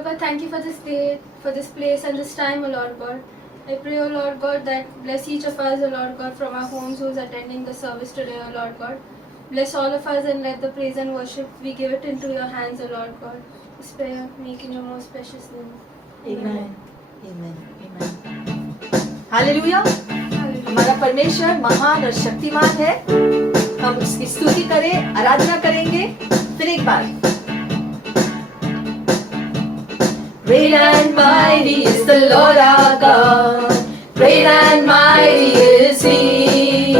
Lord God, thank you for this day, for this place and this time, O Lord God. I pray, O Lord God, that bless each of us, O Lord God, from our homes who is attending the service today, O Lord God. Bless all of us and let the praise and worship, we give it into your hands, O Lord God. This prayer, make in your most precious name. Amen. Amen. Amen. Hallelujah. Hallelujah. हमारा परमेश्वर महान और शक्तिमान है। हम उसकी स्तुति करें, आराधना करेंगे। फिर एक बार। Great and mighty is the Lord our God. Great and mighty is He.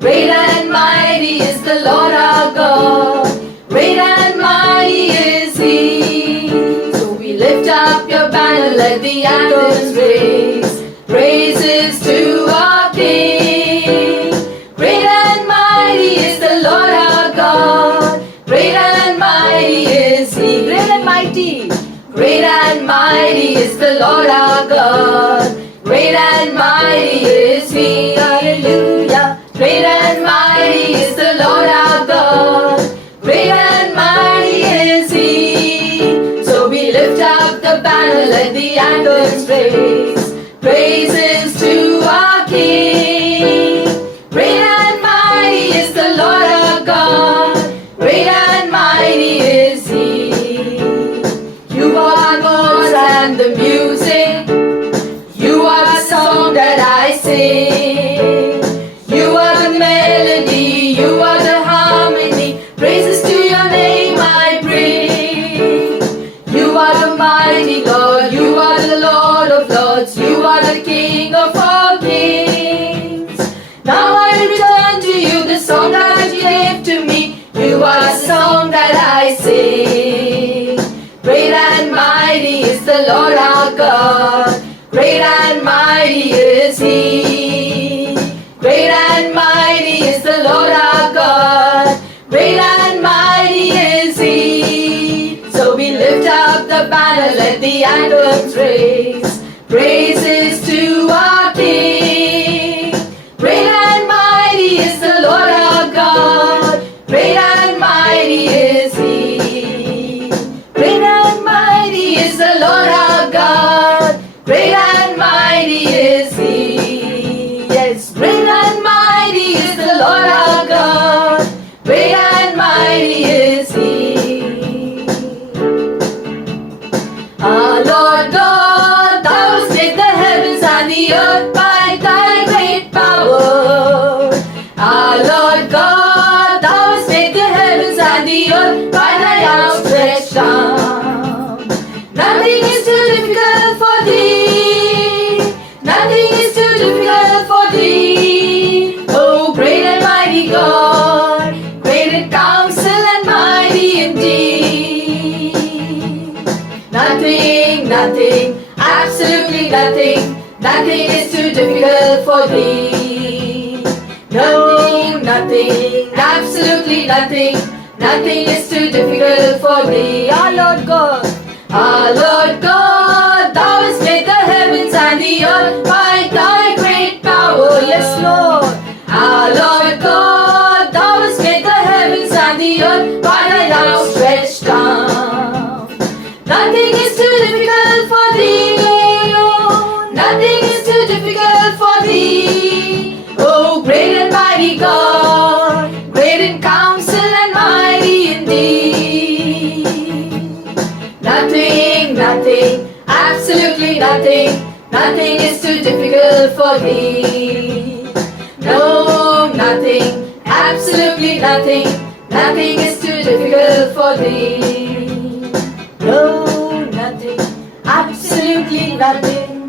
Great and mighty is the Lord our God. Great and mighty is He. So we lift up your banner, let the anthems raise. Praises to our King. Great and mighty is the Lord our God. Great and mighty is He. Great and mighty. Great and mighty is the Lord our God. Great and mighty is He. Hallelujah. Great and mighty is the Lord our God. Great and mighty is He. So we lift up the banner, let the anthems raise. Praises to our King. Great and mighty is the Lord our God. Great and mighty is He. You are notes and the music. You are the song that I sing. You are the melody. You are the harmony. Praises to your name I bring. You are the mighty Lord. You are the Lord of Lords. You are the King of all kings. Now I return to you the song that you gave to me. You are the song that I sing. Great and mighty is the Lord our God. Great and mighty is He. Great and mighty is the Lord our God. Great and mighty is He. So we lift up the banner, let the anthems raise. Praises to our King. Great and mighty is the Lord our God. Great and mighty is He. Great and mighty is the Lord our God. Great and mighty is He. Yes, great and mighty is the Lord our God. Great and mighty is He. Our Lord God, thou hast made the heavens and the earth by thy great power. Our Lord God, thou hast made the heavens and the earth by thy outstretched arm. Nothing is too difficult for thee. Nothing is too difficult for thee. Oh, great and mighty God, great in counsel and mighty indeed. Nothing, nothing, absolutely nothing, nothing is too difficult for thee. No, nothing, absolutely nothing, nothing is too difficult for thee. Our Lord God, thou hast made the heavens and the earth by thy great power. Yes, Lord. Our Lord God, thou hast made the heavens and the earth by thy outstretched arm. Nothing is too difficult for thee. Nothing is too difficult for thee. Oh, great and mighty God, great in counsel and mighty indeed. Nothing, nothing, absolutely nothing, nothing is too difficult for thee. No, nothing, absolutely nothing, nothing is too difficult for thee. No, nothing, absolutely nothing,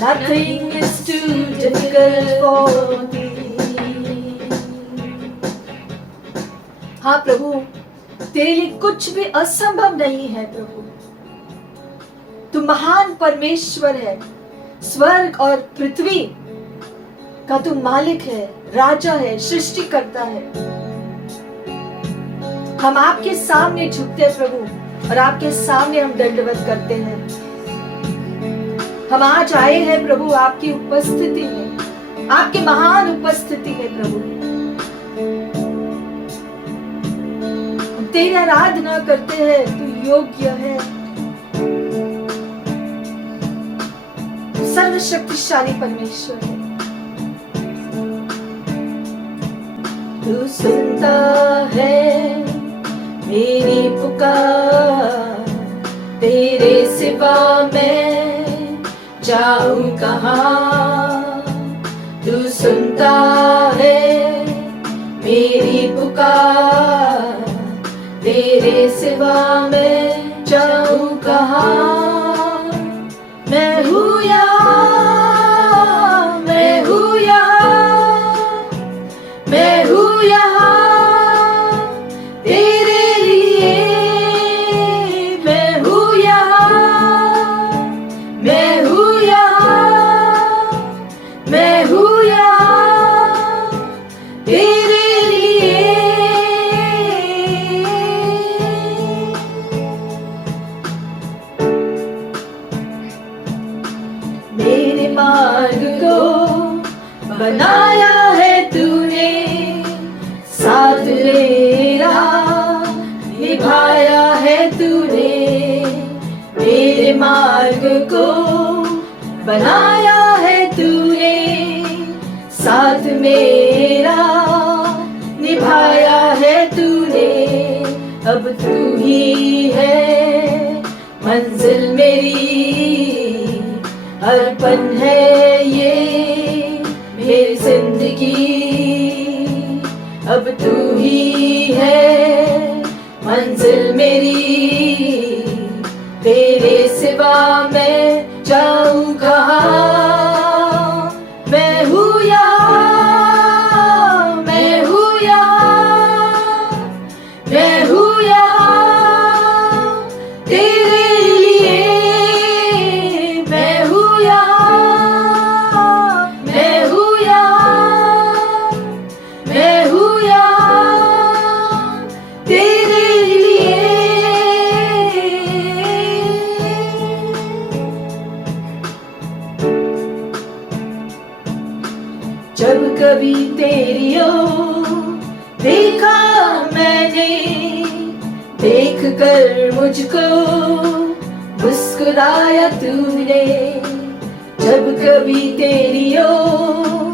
nothing is too difficult for thee. हाँ प्रभु, तेरे लिए कुछ भी असंभव नहीं है प्रभु। तू महान परमेश्वर है, स्वर्ग और पृथ्वी का तू मालिक है, राजा है, सृष्टि करता है। हम आपके सामने झुकते हैं प्रभु और आपके सामने हम दंडवत करते हैं। हम आज आए हैं प्रभु आपकी उपस्थिति में, आपकी महान उपस्थिति में प्रभु। हम तेरी आराधना करते हैं, तू योग्य है। सर्वशक्तिशाली परमेश्वर है। तू सुनता है मेरी पुकार, तेरे सिवा मैं जाऊं कहाँ। तू सुनता है मेरी पुकार, तेरे सिवा मैं जाऊं कहाँ। मैं हूँ यहाँ, मैं हूँ यहाँ, मैं हूँ यहाँ तेरे लिए। मैं हूँ यहाँ, मैं हूँ यहाँ, मैं हूँ यहाँ तेरे लिए। मेरे मार्ग को बनाया है तूने, साथ मेरा निभाया है तूने। मेरे मार्ग को बनाया है तूने, साथ मेरा निभाया है तूने। अब तू ही है मंजिल मेरी, अर्पण है ये मेरी जिंदगी। अब तू ही है मंजिल मेरी, तेरे सिवा मैं जाऊं कहाँ। मैं हूँ यहाँ, मैं हूँ यहाँ, मैं हूँ यहाँ तेरे लिए। मैं हूँ यहाँ, मैं हूँ यहाँ, मैं हूँ यहाँ तेरे लिए। जब कभी तेरी ओर देखा मैंने, देख कर मुझको मुस्कुराया तूने। जब कभी तेरी ओर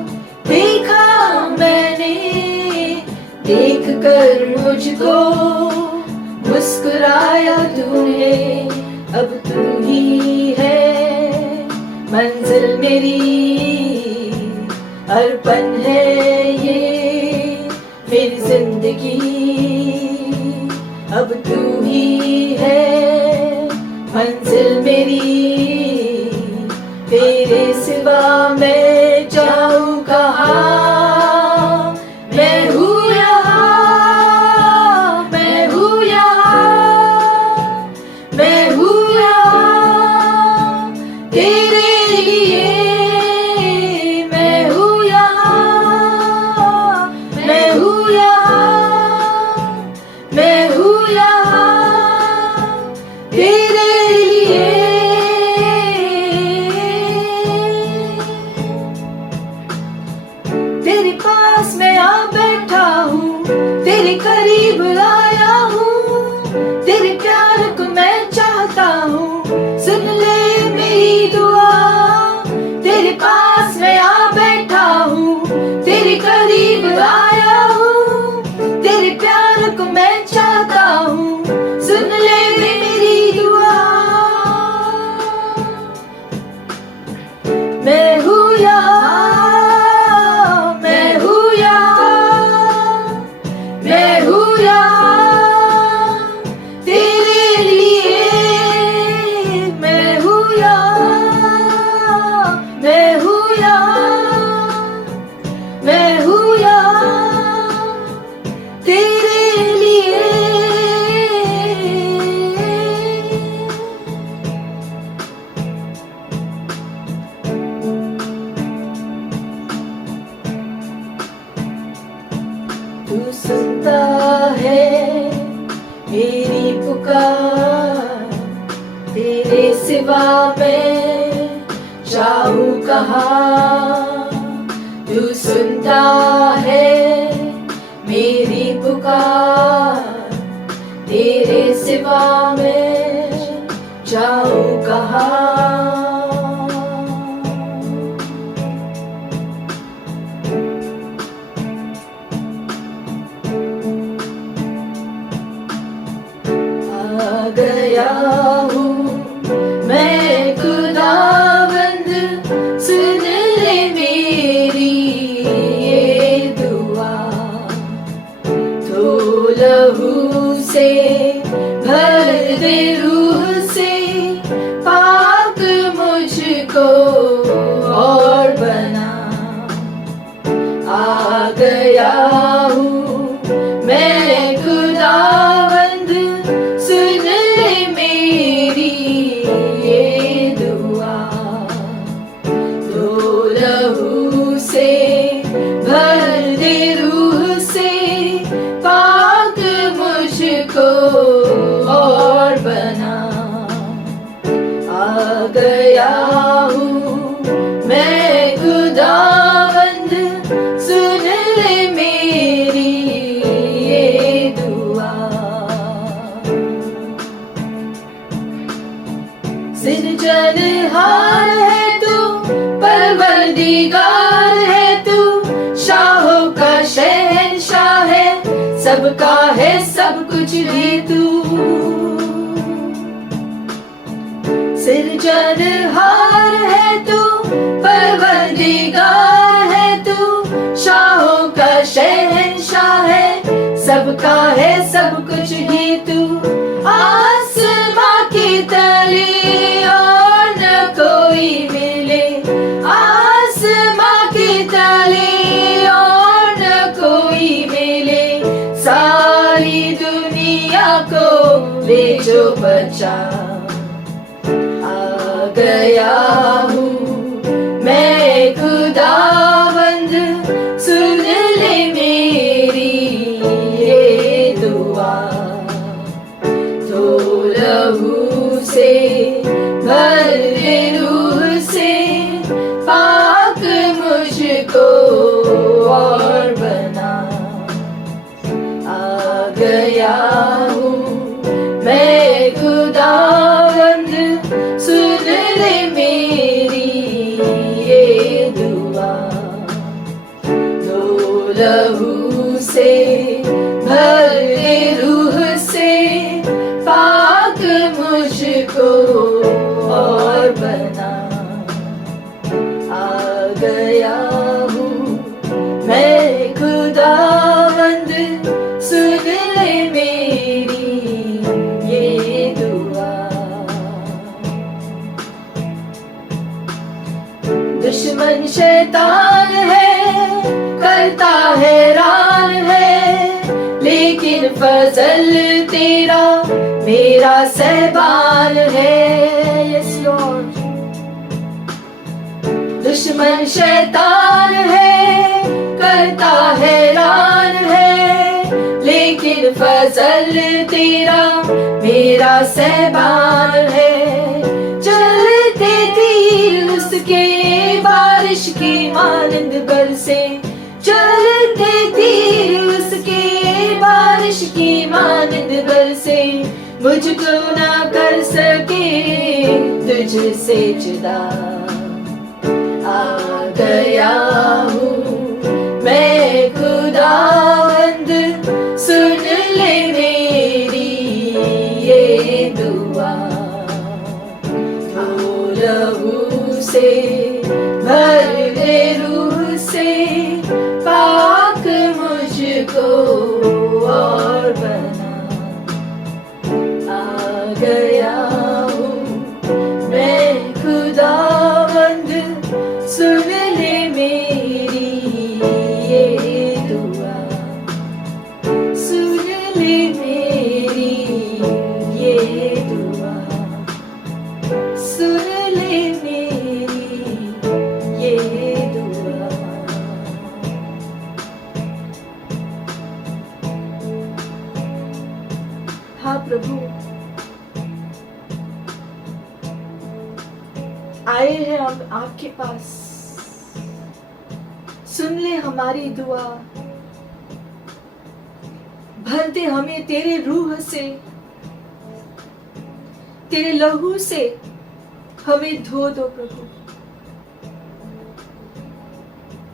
देखा मैंने, देख कर मुझको मुस्कुराया तूने। अब तू ही है मंजिल मेरी, अर्पण है ये मेरी जिंदगी। अब तू ही है मंजिल मेरी, तेरे सिवा मैं जाऊं कहाँ। मैं हूँ यहाँ, मैं हूँ यहाँ, मैं हूँ यहाँ तेरे लिए। मैं हूँ यहाँ, मैं हूँ यहाँ, मैं हूँ यहाँ तेरे लिए। तेरे पास मैं आ बैठा हूँ, तेरे करीब आया हूँ। तेरे प्यार को मैं चाहता हूँ, सुन ले मेरी दुआ। तेरे पास मैं आ बैठा हूँ, तेरे करीब आया हूँ। तेरे प्यार को मैं चाहता हूँ, सुन ले मेरी दुआ। मैं हूँ यहाँ, मैं हूँ यहाँ, मैं हूँ यहाँ तेरे लिए। मैं हूँ यहाँ, मैं हूँ यहाँ, मैं हूँ यहाँ तेरे लिए। तू सुनता है मेरी पुकार, तेरे सिवा मैं जाऊं कहाँ। तू सुनता है मेरी पुकार, तेरे सिवा मैं जाऊं कहाँ। गया हूँ मैं खुदावंद, सुन ले मेरी ये दुआ। तो लहू से भर दे रूह से, पाक मुझको और बना। आ गया हूँ मैं खुदावंद, सुन ले मेरी ये दुआ। तो लहू से भर दे रूह से, पाक मुझको और बना। आ गया हूँ मैं खुदावंद, सुन ले मेरी ये दुआ। सृजनहार है तू, परवरदिगार है तू, शाहों का शहंशाह है, सबका है सब कुछ भी तू। सृजनहार है तू, परवरदिगार है तू, शाहों का शहंशाह है, सबका है सब कुछ ही तू। आसमां की तले और न कोई मिले, आसमां की तले और न कोई मिले, सारी दुनिया को ले जो बचा। आ गया हूँ मैं खुदावंद, सुन ले मेरी ये दुआ। तो लहू से भर दे रूह से, पाक मुझको और बना। आ गया हूँ मैं खुदावंद, सुन ले मेरी ये दुआ। तो लहू से भर दे रूह से, पाक मुझको और बना। आ गया हूँ मैं खुदावंद, सुन ले मेरी ये दुआ। दुश्मन शैतान है, करता हैरान है, लेकिन फजल तेरा मेरा सहबान है। Yes, Lord. दुश्मन शैतान है, करता हैरान है, लेकिन फजल तेरा मेरा सहबान है। चलते तीर उसके बारिश की मानंद बरसे, चलते तीर उसके बारिश की मानंद बरसे, मुझको ना कर सके तुझसे जुदा। आ गया हूँ मैं खुदावंद, सुन ले मेरी ये दुआ। तो लहू से भर दे रूह से, पाक मुझको और बना। आ गया हूँ मैं खुदावंद, सुन ले मेरी ये दुआ। सुन ले मेरी ये दुआ, सुन ले मेरी ये दुआ। हाँ प्रभु, आए हैं हम आपके पास, सुन ले हमारी दुआ। भर दे हमें तेरे रूह से, तेरे लहू से हमें धो दो प्रभु।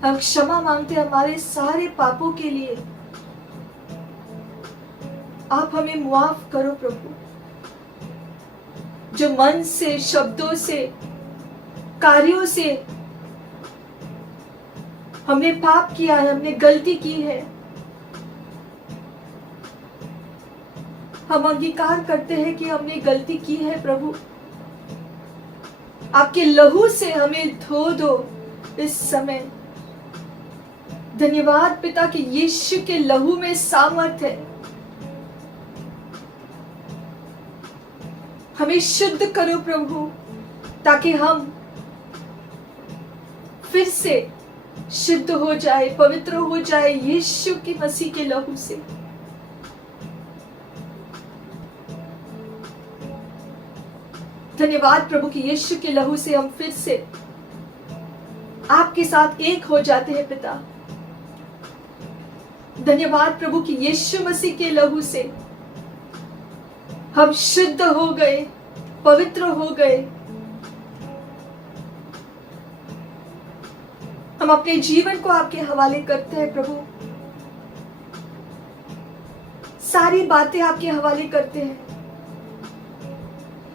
हम क्षमा मांगते हमारे सारे पापों के लिए। आप हमें मुआफ करो प्रभु। जो मन से, शब्दों से, कार्यों से हमने पाप किया है, हमने गलती की है, हम अंगीकार करते हैं कि हमने गलती की है। प्रभु, आपके लहू से हमें धो दो इस समय। धन्यवाद पिता कि यीशु के लहू में सामर्थ है। हमें शुद्ध करो प्रभु, ताकि हम फिर से शुद्ध हो जाए, पवित्र हो जाए यीशु की मसीह के लहू से। धन्यवाद प्रभु कि यीशु के लहू से हम फिर से आपके साथ एक हो जाते हैं पिता। धन्यवाद प्रभु कि यीशु मसीह के लहू से हम शुद्ध हो गए, पवित्र हो गए। हम अपने जीवन को आपके हवाले करते हैं प्रभु, सारी बातें आपके हवाले करते हैं।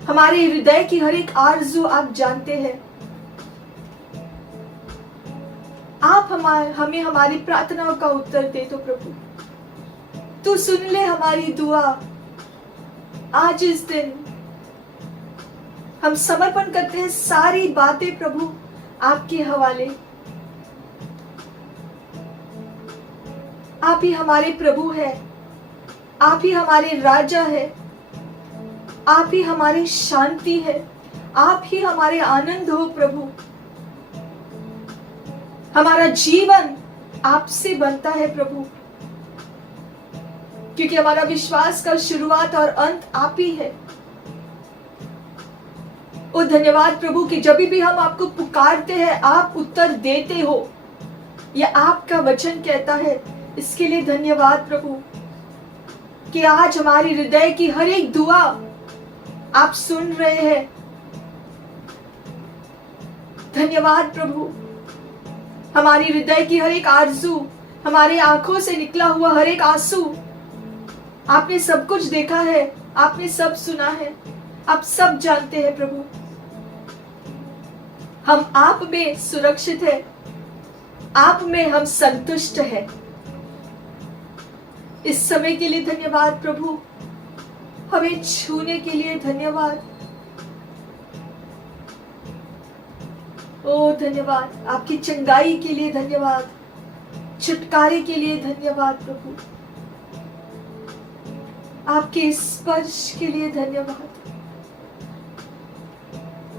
हमारे हृदय की हर एक आरज़ू आप जानते हैं। आप हमें हमारी प्रार्थनाओं का उत्तर दे दो प्रभु। तू सुन ले हमारी दुआ। आज इस दिन हम समर्पण करते हैं सारी बातें प्रभु आपके हवाले। आप ही हमारे प्रभु हैं, आप ही हमारे राजा हैं, आप ही हमारी शांति है, आप ही हमारे आनंद हो प्रभु। हमारा जीवन आपसे बनता है प्रभु, क्योंकि हमारा विश्वास का शुरुआत और अंत आप ही है। ओ धन्यवाद प्रभु कि जब भी हम आपको पुकारते हैं आप उत्तर देते हो, यह आपका वचन कहता है। इसके लिए धन्यवाद प्रभु कि आज हमारी हृदय की हर एक दुआ आप सुन रहे हैं। धन्यवाद प्रभु, हमारी हृदय की हर एक आरज़ू, हमारी आंखों से निकला हुआ हर एक आंसू, आपने सब कुछ देखा है, आपने सब सुना है, आप सब जानते हैं प्रभु। हम आप में सुरक्षित है, आप में हम संतुष्ट है। इस समय के लिए धन्यवाद प्रभु, हमें छूने के लिए धन्यवाद। ओ धन्यवाद, आपकी चंगाई के लिए धन्यवाद, छुटकारे के लिए धन्यवाद प्रभु, आपके स्पर्श के लिए धन्यवाद।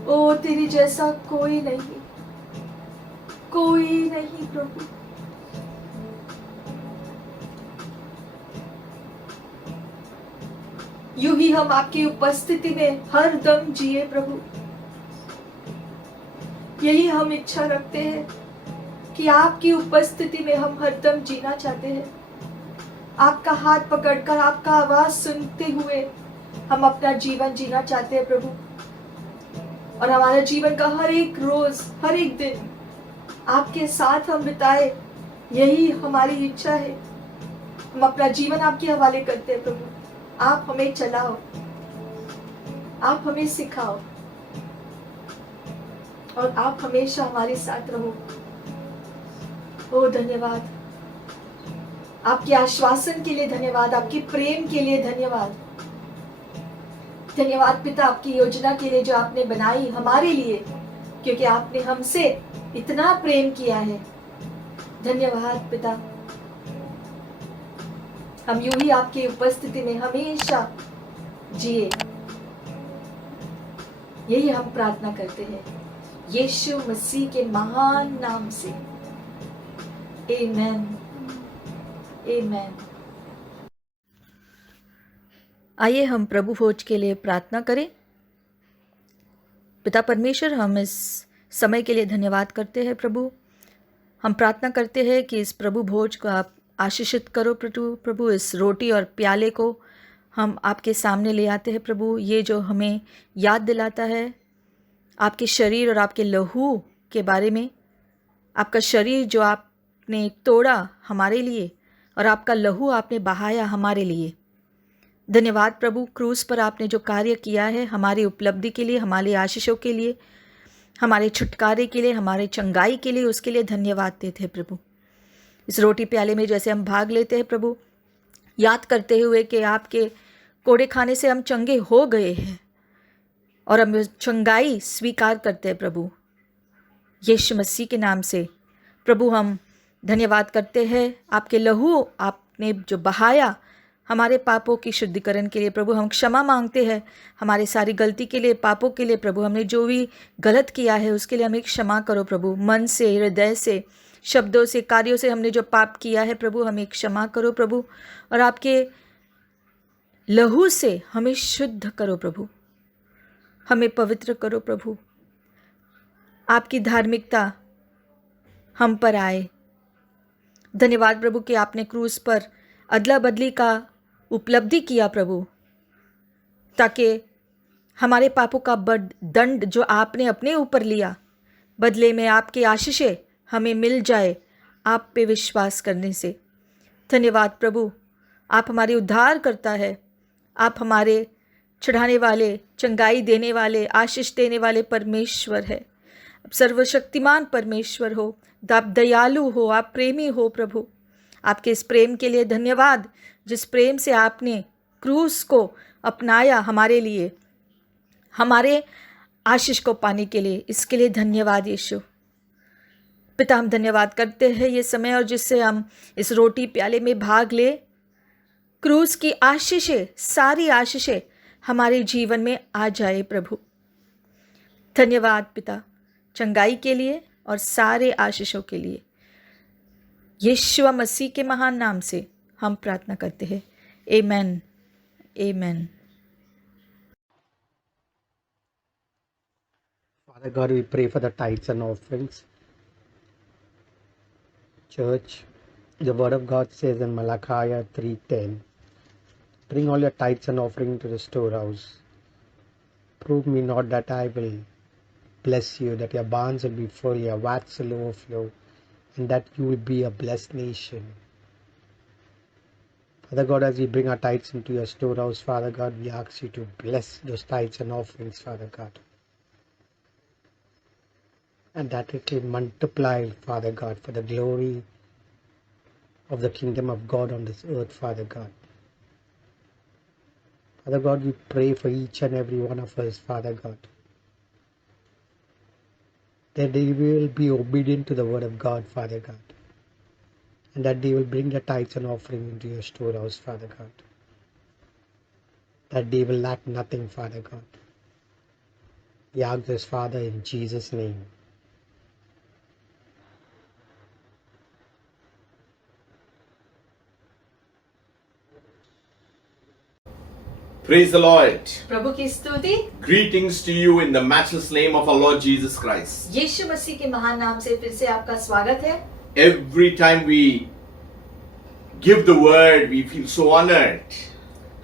ओ तेरे जैसा कोई नहीं, कोई नहीं प्रभु। यूं ही हम आपकी उपस्थिति में हर दम जिए प्रभु। यही हम इच्छा रखते हैं कि आपकी उपस्थिति में हम हर दम जीना चाहते हैं। आपका हाथ पकड़कर, आपका आवाज सुनते हुए हम अपना जीवन जीना चाहते हैं प्रभु। और हमारा जीवन का हर एक रोज, हर एक दिन आपके साथ हम बिताए, यही हमारी इच्छा है। हम अपना जीवन आपके हवाले करते हैं प्रभु। आप हमें चलाओ, आप हमें सिखाओ और आप हमेशा हमारे साथ रहो। ओ धन्यवाद, आपके आश्वासन के लिए धन्यवाद, आपके प्रेम के लिए धन्यवाद। धन्यवाद पिता आपकी योजना के लिए जो आपने बनाई हमारे लिए, क्योंकि आपने हमसे इतना प्रेम किया है। धन्यवाद पिता, हम यूं ही आपकी उपस्थिति में हमेशा जिए, यही हम प्रार्थना करते हैं यीशु मसीह के महान नाम से। आमेन, आमेन। आइए हम प्रभु भोज के लिए प्रार्थना करें। पिता परमेश्वर, हम इस समय के लिए धन्यवाद करते हैं प्रभु। हम प्रार्थना करते हैं कि इस प्रभु भोज को आप आशीषित करो प्रभु। इस रोटी और प्याले को हम आपके सामने ले आते हैं प्रभु, ये जो हमें याद दिलाता है आपके शरीर और आपके लहू के बारे में। आपका शरीर जो आपने तोड़ा हमारे लिए और आपका लहू आपने बहाया हमारे लिए। धन्यवाद प्रभु, क्रूस पर आपने जो कार्य किया है हमारी उपलब्धि के लिए, हमारे आशीषों के लिए, हमारे छुटकारे के लिए, हमारे चंगाई के लिए, उसके लिए धन्यवाद देते हैं प्रभु। इस रोटी प्याले में जैसे हम भाग लेते हैं प्रभु, याद करते हुए कि आपके कोड़े खाने से हम चंगे हो गए हैं और हम चंगाई स्वीकार करते हैं प्रभु यीशु मसीह के नाम से। प्रभु हम धन्यवाद करते हैं, आपके लहू आपने जो बहाया हमारे पापों की शुद्धिकरण के लिए प्रभु, हम क्षमा मांगते हैं हमारे सारी गलती के लिए, पापों के लिए प्रभु। हमने जो भी गलत किया है उसके लिए हमें क्षमा करो प्रभु। मन से, हृदय से, शब्दों से, कार्यों से हमने जो पाप किया है प्रभु, हमें क्षमा करो प्रभु। और आपके लहू से हमें शुद्ध करो प्रभु, हमें पवित्र करो प्रभु। आपकी धार्मिकता हम पर आए। धन्यवाद प्रभु कि आपने क्रूस पर अदला बदली का उपलब्धि किया प्रभु, ताकि हमारे पापों का दंड जो आपने अपने ऊपर लिया, बदले में आपकी आशीषें हमें मिल जाए आप पे विश्वास करने से। धन्यवाद प्रभु, आप हमारे उद्धार करता है, आप हमारे चढ़ाने वाले, चंगाई देने वाले, आशीष देने वाले परमेश्वर है। अब सर्वशक्तिमान परमेश्वर हो, आप दयालु हो, आप प्रेमी हो प्रभु। आपके इस प्रेम के लिए धन्यवाद, जिस प्रेम से आपने क्रूस को अपनाया हमारे लिए, हमारे आशीष को पाने के लिए, इसके लिए धन्यवाद यीशु। पिता हम धन्यवाद करते हैं ये समय, और जिससे हम इस रोटी प्याले में भाग ले, क्रूस की आशीषें, सारी आशीषें हमारे जीवन में आ जाए प्रभु। धन्यवाद पिता, चंगाई के लिए और सारे आशीषों के लिए। यीशु मसीह के महान नाम से हम प्रार्थना करते हैं, आमेन, आमेन। Father God, we pray for the tithes and offerings. Church, the word of God says in Malachi 3:10, bring all your tithes and offering to the storehouse. Prove me not that I will bless you, that your barns will be full, your vats will overflow, and that you will be a blessed nation. Father God, as we bring our tithes into your storehouse, Father God, we ask you to bless those tithes and offerings, Father God. And that it will multiply, Father God, for the glory of the kingdom of God on this earth, Father God. Father God, we pray for each and every one of us, Father God, that they will be obedient to the word of God, Father God, and that they will bring their tithes and offering into your storehouse, Father God, that they will lack nothing, Father God. We ask this, Father, in Jesus' name. Praise the Lord. प्रभु की स्तुति। Greetings to you in the matchless name of our Lord Jesus Christ. यीशु मसीह के महान नाम से फिर से आपका स्वागत है। Every time we give the word, we feel so honored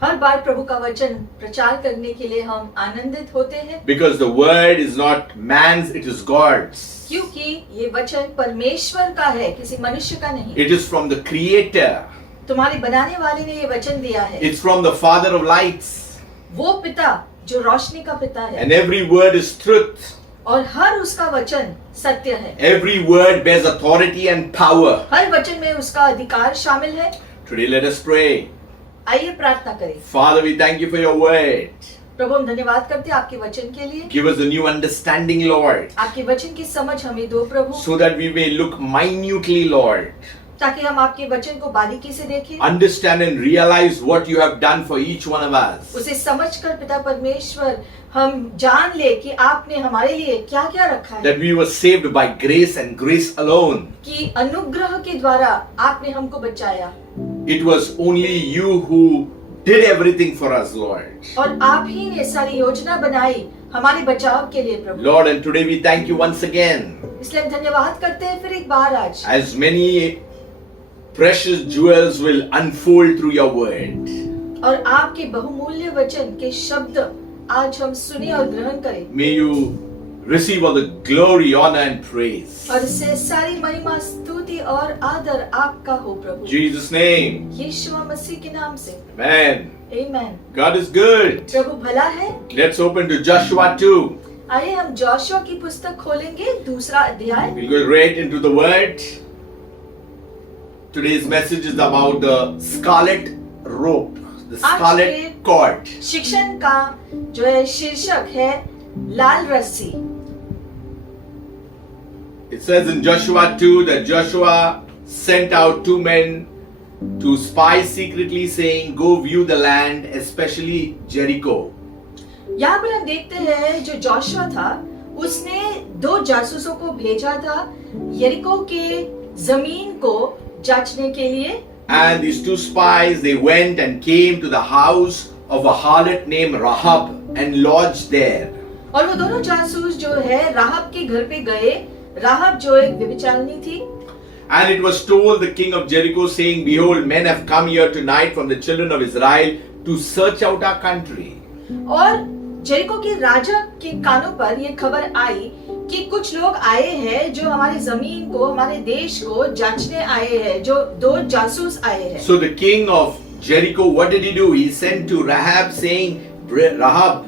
हर बार प्रभु का वचन प्रचार करने के लिए हम आनंदित होते हैं, because the word is not man's, it is God's. क्योंकि ये वचन परमेश्वर का है, किसी मनुष्य का नहीं। It is from the Creator. तुम्हारे बनाने वाले ने ये वचन दिया है। It's from the Father of lights. वो पिता जो रोशनी का पिता है, And every word is truth. और हर उसका वचन सत्य है। Every word bears authority and power. हर वचन में उसका अधिकार शामिल है। Today let us pray. आइए प्रार्थना करें। Father, we thank you for your word. प्रभु हम धन्यवाद करते हैं आपके वचन के लिए। Give us a new understanding, Lord, आपके वचन की समझ हमें दो प्रभु, so that we may look minutely, Lord, ताकि हम आपके वचन को बारीकी से देखें, understand and realize what you have done for each one of us. उसे समझकर पिता परमेश्वर हम जान ले कि आपने हमारे लिए क्या क्या रखा है, That we were saved by grace and grace alone. कि अनुग्रह के द्वारा आपने हमको बचाया, It was only you who did everything for us, Lord. और आप ही ने सारी योजना बनाई हमारे बचाव के लिए प्रभु। Lord, and today we thank you once again. इसलिए हम धन्यवाद करते हैं फिर एक बार आज, As many precious jewels will unfold through your word. और आपके बहुमूल्य वचन के शब्द आज हम सुने और ग्रहण करें। May you receive all the glory, honor, and praise. और इससे सारी महिमा, स्तुति और आदर आपका हो प्रभु, Jesus' name. यीशु मसीह के नाम से, Amen. आमीन। God is good. प्रभु भला है। Let's open to Joshua 2. आइए हम जोशुआ की पुस्तक खोलेंगे, दूसरा अध्याय। We'll go right into the word. Today's message is about the scarlet rope, the scarlet cord. शिक्षण का जो है शीर्षक है लाल रस्सी। It says in Joshua 2 that Joshua sent out 2 men to spy secretly, saying, "Go view the land, especially Jericho." यहाँ पर हम देखते हैं जो जोशुआ था उसने 2 जासूसों को भेजा था यरीको के जमीन को जांचने के लिए। And these 2 spies, they went and came to the house of a harlot named Rahab and lodged there. और वो दोनों जासूस जो है राहब के घर पे गए। राहब जो एक व्यभिचारिणी थी। And it was told the king of Jericho, saying, "Behold, men have come here tonight from the children of Israel to search out our country." और जेरिको के राजा के कानों पर ये खबर आई कि कुछ लोग आए हैं जो हमारी जमीन को, हमारे देश को जांचने आए हैं, जो 2 जासूस आए हैं। So the king of Jericho, what did he do? He sent to Rahab, saying, "Rahab,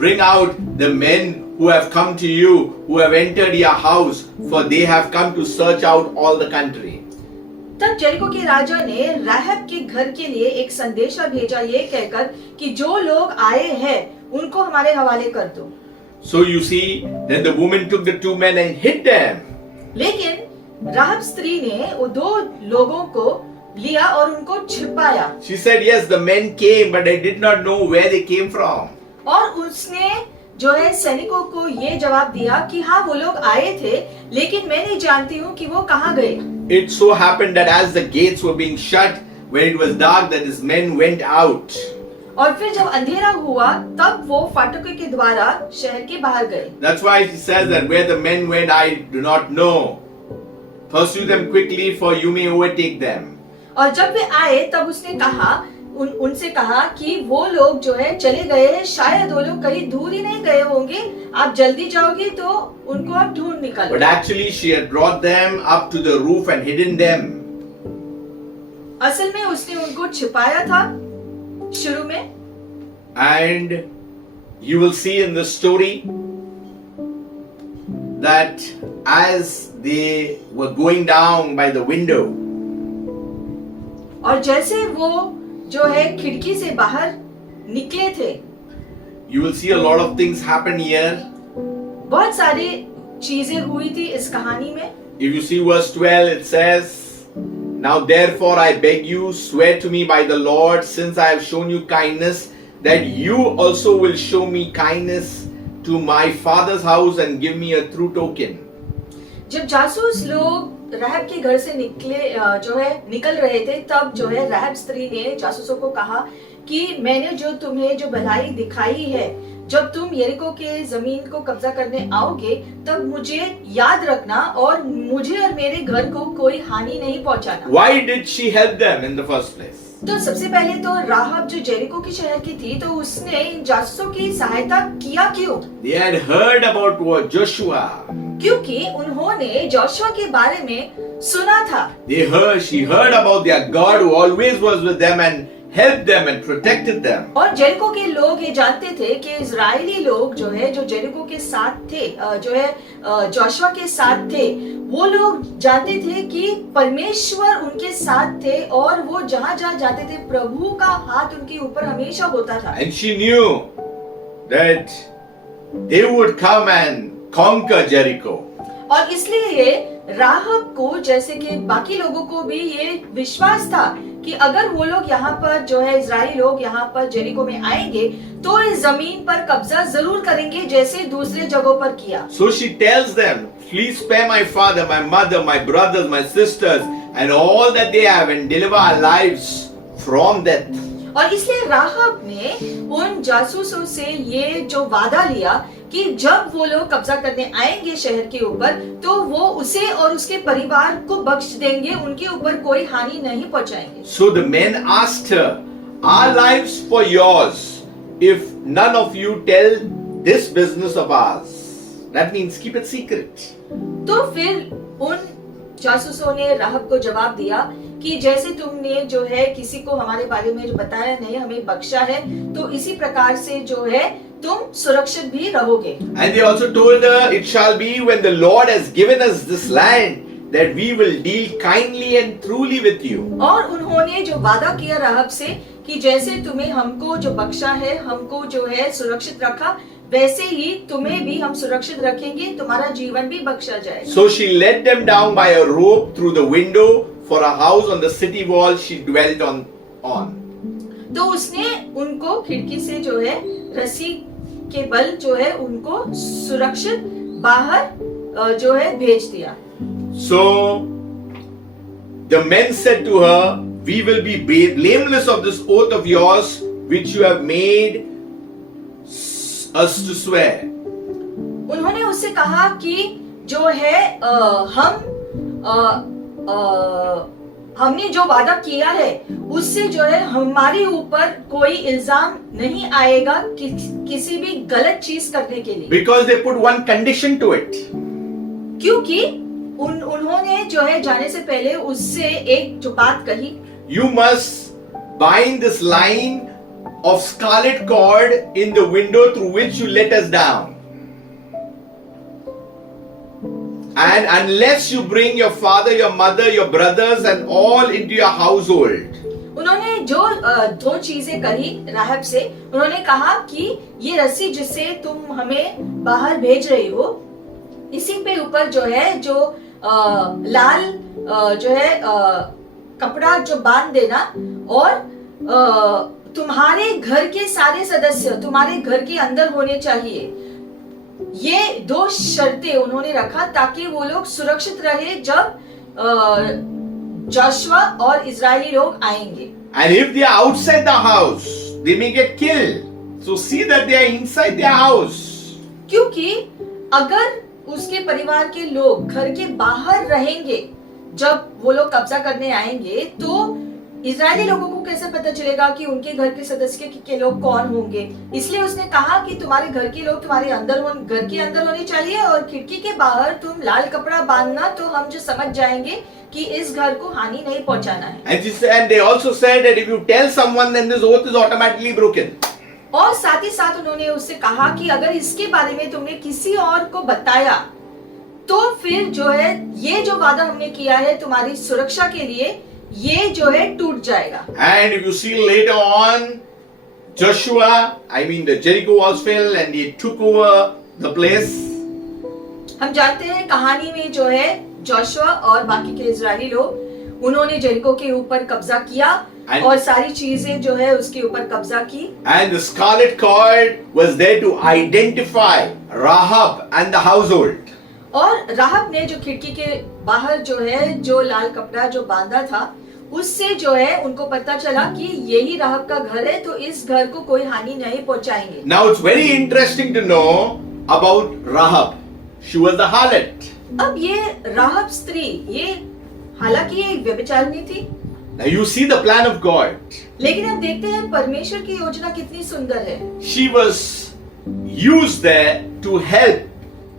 bring out the men who have come to you, who have entered your house, for they have come to search out all the country." तब Jericho के राजा ने राहब के घर के लिए एक संदेशा भेजा ये कहकर कि जो लोग आए हैं उनको हमारे हवाले कर दो। So you see, then the woman took the 2 men and hid them. लेकिन राहब स्त्री ने वो 2 लोगों को लिया और उनको छिपाया। She said, "Yes, the men came, but I did not know where they came from." और उसने जो है सैनिकों को ये जवाब दिया कि हाँ वो लोग आए थे लेकिन मैं नहीं जानती हूँ कि वो कहाँ गए। It so happened that as the gates were being shut, when it was dark, that his men went out. और फिर जब अंधेरा हुआ तब वो फाटकों के द्वारा शहर के बाहर गए। That's why she says that where the men went, I do not know. Pursue them quickly, for you may overtake them. और जब वे आए तब उसने कहा उनसे कहा कि वो लोग जो है चले गए हैं, शायद वो लोग कहीं दूर ही नहीं गए होंगे, आप जल्दी जाओगे तो उनको आप ढूंढ निकालो। But actually she had brought them up to the roof and hidden them. असल में उसने उनको छिपाया था शुरू में। And you will see in the story that as they were going down by the window, और जैसे वो जो है खिड़की से बाहर निकले थे, you will see a lot of things happen here. बहुत सारी चीजें हुई थी इस कहानी में। If you see verse 12, it says, "Now therefore I beg you, swear to me by the Lord, since I have shown you kindness, that you also will show me kindness to my father's house and give me a true token." जब जासूस लोग राहब के घर से निकल रहे थे तब जो है राहब स्त्री ने जासूसों को कहा कि मैंने जो तुम्हें जो भलाई दिखाई है, जब तुम यरीको के जमीन को कब्जा करने आओगे तब मुझे याद रखना और मुझे और मेरे घर को कोई हानि नहीं पहुंचाना। Why did she help them in the first place? तो सबसे पहले तो राहब जो जेरिको की शहर की थी तो उसने इन जासूसों की सहायता किया क्यों? They had heard about Joshua. क्योंकि उन्होंने जोशुआ के बारे में सुना था। She heard about their God who always was with them and helped them and protected them. और जेरिको के लोग ये जानते थे कि इजरायली लोग जो है जो जेरिको के साथ थे, जो है जोशुआ के साथ थे, वो लोग जानते थे कि परमेश्वर उनके साथ थे और वो जहाँ जहाँ जाते थे प्रभु का हाथ उनके ऊपर हमेशा होता था। And she knew that they would come and conquer Jericho. और इसलिए राहब को जैसे कि बाकी लोगों को भी ये विश्वास था कि अगर वो लोग यहाँ पर जो है इजरायली लोग यहाँ पर जेरिको में आएंगे तो इस जमीन पर कब्जा जरूर करेंगे जैसे दूसरे जगहों पर किया। So she tells them, "Please spare my father, my mother, my brothers, my sisters, and all that they have, and deliver our lives from death." और इसलिए राहब ने उन जासूसों से ये जो वादा लिया कि जब वो लोग कब्जा करने आएंगे शहर के ऊपर तो वो उसे और उसके परिवार को बख्श देंगे, उनके ऊपर कोई हानि नहीं पहुंचाएंगे। So the men asked her, "Our lives for yours, if none of you tell this business of ours." That means keep it secret. तो फिर उन जासूसों ने राहब को जवाब दिया कि जैसे तुमने जो है किसी को हमारे बारे में जो बताया नहीं, हमें बख्शा है, तो इसी प्रकार से जो है तुम सुरक्षित भी रहोगे। And they also told her, it shall be when the Lord has given us this land that we will deal kindly and truly with you. और उन्होंने जो वादा किया राहब से कि जैसे तुम्हें हमको जो बख्शा है, हमको जो है सुरक्षित रखा, वैसे ही तुम्हें भी हम सुरक्षित रखेंगे, तुम्हारा जीवन भी बख्शा जाएगा। So she led them down by a rope through the window for a house on the city wall she dwelt on. तो उसने उनको खिड़की से जो है रस्सी के बल जो है उनको सुरक्षित बाहर जो है भेज दिया। So the men said to her, we will be blameless of this oath of yours which you have made us to swear. उन्होंने उससे कहा कि जो है हमने जो वादा किया है उससे जो है हमारे ऊपर कोई इल्जाम नहीं आएगा किसी भी गलत चीज करने के लिए। Because they put one condition to it. क्योंकि उन्होंने जो है जाने से पहले उससे एक जो बात कही, You must bind this line of scarlet cord in the window through which you let us down. And unless you bring your father, your mother, your brothers and all into your household. उन्होंने जो दो चीजें कही राहब से, उन्होंने कहा कि ये रस्सी जिससे तुम हमें बाहर भेज रही हो, इसी पे ऊपर जो है जो लाल जो है कपड़ा जो बांध देना, और तुम्हारे घर के सारे सदस्य तुम्हारे घर के अंदर होने चाहिए। ये दो शर्तें उन्होंने रखा ताकि वो लोग सुरक्षित रहे जब जोशुआ और इजरायली लोग आएंगे। And if they are outside the house, they may get killed. So see that they are inside their house. क्योंकि अगर उसके परिवार के लोग घर के बाहर रहेंगे जब वो लोग कब्जा करने आएंगे, तो इजरायली लोगों को कैसे पता चलेगा कि उनके घर के सदस्य के लोग कौन होंगे। इसलिए उसने कहा कि तुम्हारे घर के लोग तुम्हारे घर के अंदर होने चाहिए, और खिड़की के बाहर तुम लाल कपड़ा बांधना, तो हम जो समझ जाएंगे कि इस घर को हानि नहीं पहुंचाना है। And they also said that if you tell someone, then this oath is automatically broken. और साथ ही साथ उन्होंने उससे कहा कि अगर इसके बारे में तुमने किसी और को बताया, तो फिर जो है ये जो वादा हमने किया है तुम्हारी सुरक्षा के लिए, ये जो है टूट जाएगा। And if you see later on, Joshua, the Jericho walls fell and he took over the place. हम जानते हैं कहानी में जो है जोशुआ और बाकी के इजरायली लोग, उन्होंने जेरिको के ऊपर कब्जा किया और सारी चीजें जो है उसके ऊपर कब्जा की। And the scarlet cord was there to identify Rahab and the household. और राहब ने जो खिड़की के बाहर जो है जो लाल कपड़ा जो बांधा था, उससे जो है उनको पता चला कि यही राहब का घर है, तो इस घर को कोई हानि नहीं पहुंचाएंगे। Now it's very interesting to know about Rahab. She was the harlot. अब ये राहब स्त्री, ये हालांकि ये व्यभिचारिणी थी। Now you see the plan of God. लेकिन अब देखते हैं परमेश्वर की योजना कितनी सुंदर है। She was used there to help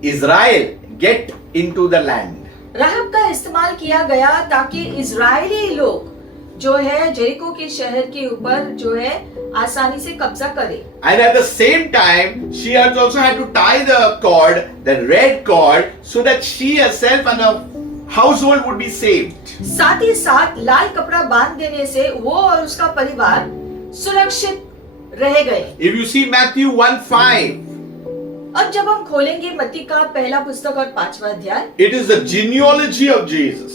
Israel get into the land. राहब का इस्तेमाल किया गया ताकि इजरायली लोग जो है जेरिको के शहर के ऊपर जो है आसानी से कब्जा करे। And at the same time, she has also had to tie the cord, the red cord, so that she herself and her household would be saved. साथ ही साथ लाल कपड़ा बांध देने से वो और उसका परिवार सुरक्षित रह गए। If you see Matthew 1:5, अब जब हम खोलेंगे मत्ती का पहला पुस्तक और 5वां अध्याय, it is the genealogy of Jesus.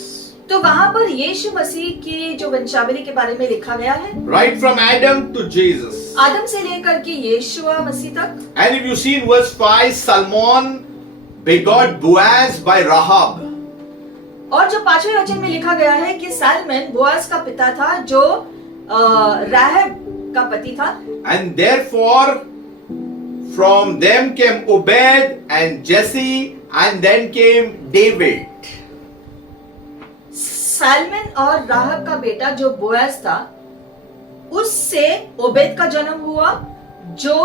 तो वहाँ पर यीशु मसीह की जो वंशावली के बारे में लिखा गया है, Right from Adam to Jesus. आदम से लेकर के यीशुआ मसीह तक। And if you see in verse 5, Salmon begot Boaz by Rahab. और जो 5वें वचन में लिखा गया है कि सालमन बोआज का पिता था जो राहब का पति था। And therefore from them came Obed and Jesse and then came David. Salmon और राहब का बेटा जो बोआज था, उससे ओबेद का जन्म हुआ जो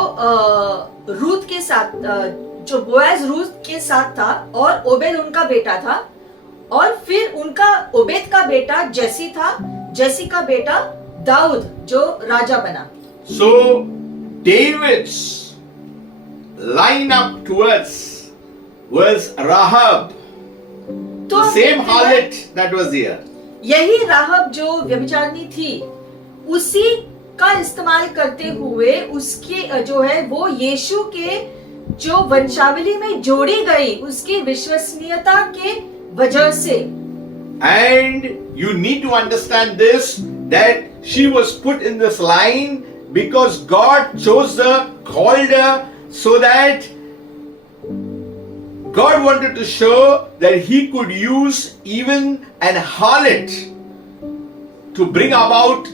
रूत के साथ जो बोएज रूथ के साथ था और ओबेद उनका बेटा था, और फिर उनका ओबेद का बेटा जेसी था, जेसी का बेटा दाऊद जो राजा बना। So David's lineup towards was Rahab, तो the same देखते हैं, harlot that was here. यही राहब जो व्यभिचारिणी थी, उसी का इस्तेमाल करते हुए उसके जो है वो यीशु के जो वंशावली में जोड़ी गई उसकी विश्वसनीयता के वजह से। And you need to understand this, that she was put in this line because God chose her, called her, so that God wanted to show that He could use even an harlot to bring about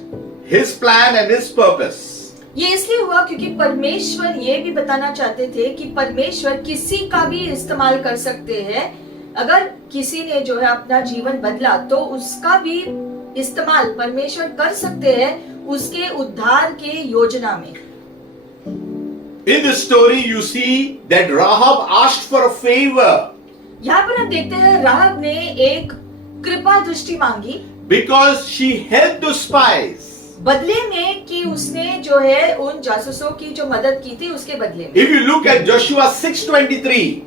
His plan and His purpose. ये इसलिए हुआ क्योंकि परमेश्वर ये भी बताना चाहते थे कि परमेश्वर किसी का भी इस्तेमाल कर सकते हैं। अगर किसी ने जो है अपना जीवन बदला तो उसका भी इस्तेमाल परमेश्वर कर सकते हैं उसके उद्धार के योजना में। In this story, you see that Rahab asked for a favor यहाँ पर हम देखते हैं राहब ने एक कृपा दृष्टि मांगी because she helped those spies. बदले में कि उसने जो है उन जासूसों की जो मदद की थी उसके बदले में। If you look at Joshua 6:23,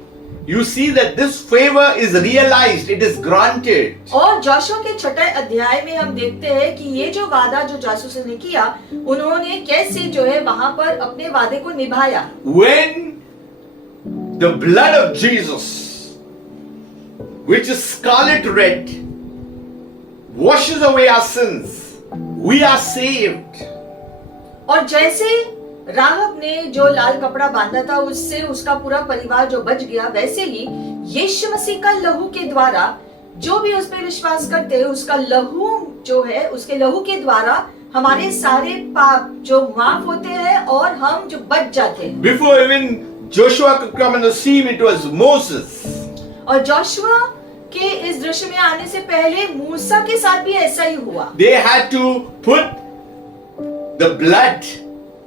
you see that this favor is realized, it is granted. और जोशुआ के 6 अध्याय में हम देखते हैं कि ये जो वादा जो जासूसों ने किया, उन्होंने कैसे जो है वहां पर अपने वादे को निभाया। When the blood of Jesus, which is scarlet red, washes away our sins, we are saved. और जैसे राहब ने जो लाल कपड़ा बांधा था उससे उसका पूरा परिवार जो बच गया, वैसे ही यीशु मसीह का लहू के द्वारा जो भी उस पर विश्वास करते हैं उसका लहू जो है उसके लहू के द्वारा हमारे सारे पाप जो माफ होते हैं और हम जो बच जाते हैं। Before even Joshua could come on the scene, it was Moses. और जोशुआ के इस दृश्य में आने से पहले मूसा के साथ भी ऐसा ही हुआ। They had to put the blood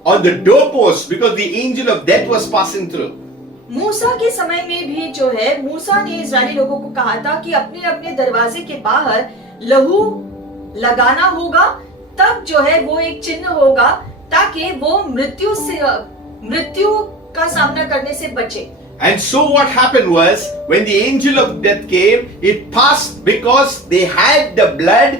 on the doorpost because the angel of death was passing through. मूसा के समय में भी जो है मूसा ने इस्राएली लोगों को कहा था कि अपने अपने दरवाजे के बाहर लहू लगाना होगा, तब जो है वो एक चिन्ह होगा ताकि वो मृत्यु का सामना करने से बचे। And so what happened was, when the angel of death came, it passed because they had the blood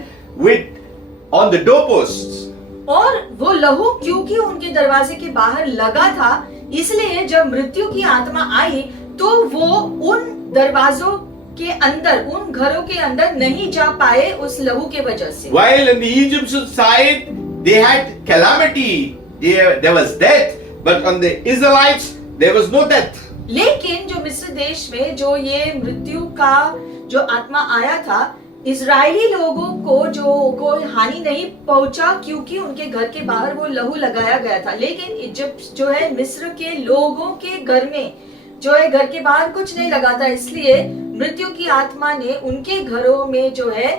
on the doorposts. और वो लहू क्योंकि उनके दरवाजे के बाहर लगा था, इसलिए जब मृत्यु की आत्मा आई तो वो उन दरवाजों के अंदर, उन घरों के अंदर नहीं जा पाए उस लहू के वजह से। While in the Egyptian side they had calamity, there was death, but on the Israelites there was no death. लेकिन जो मिस्र देश में जो ये मृत्यु का जो आत्मा आया था, इजरायली लोगों को जो कोई हानि नहीं पहुंचा क्योंकि उनके घर के बाहर वो लहू लगाया गया था। लेकिन इजिप्ट जो है मिस्र के लोगों के घर में जो है घर के बाहर कुछ नहीं लगा था, इसलिए मृत्यु की आत्मा ने उनके घरों में जो है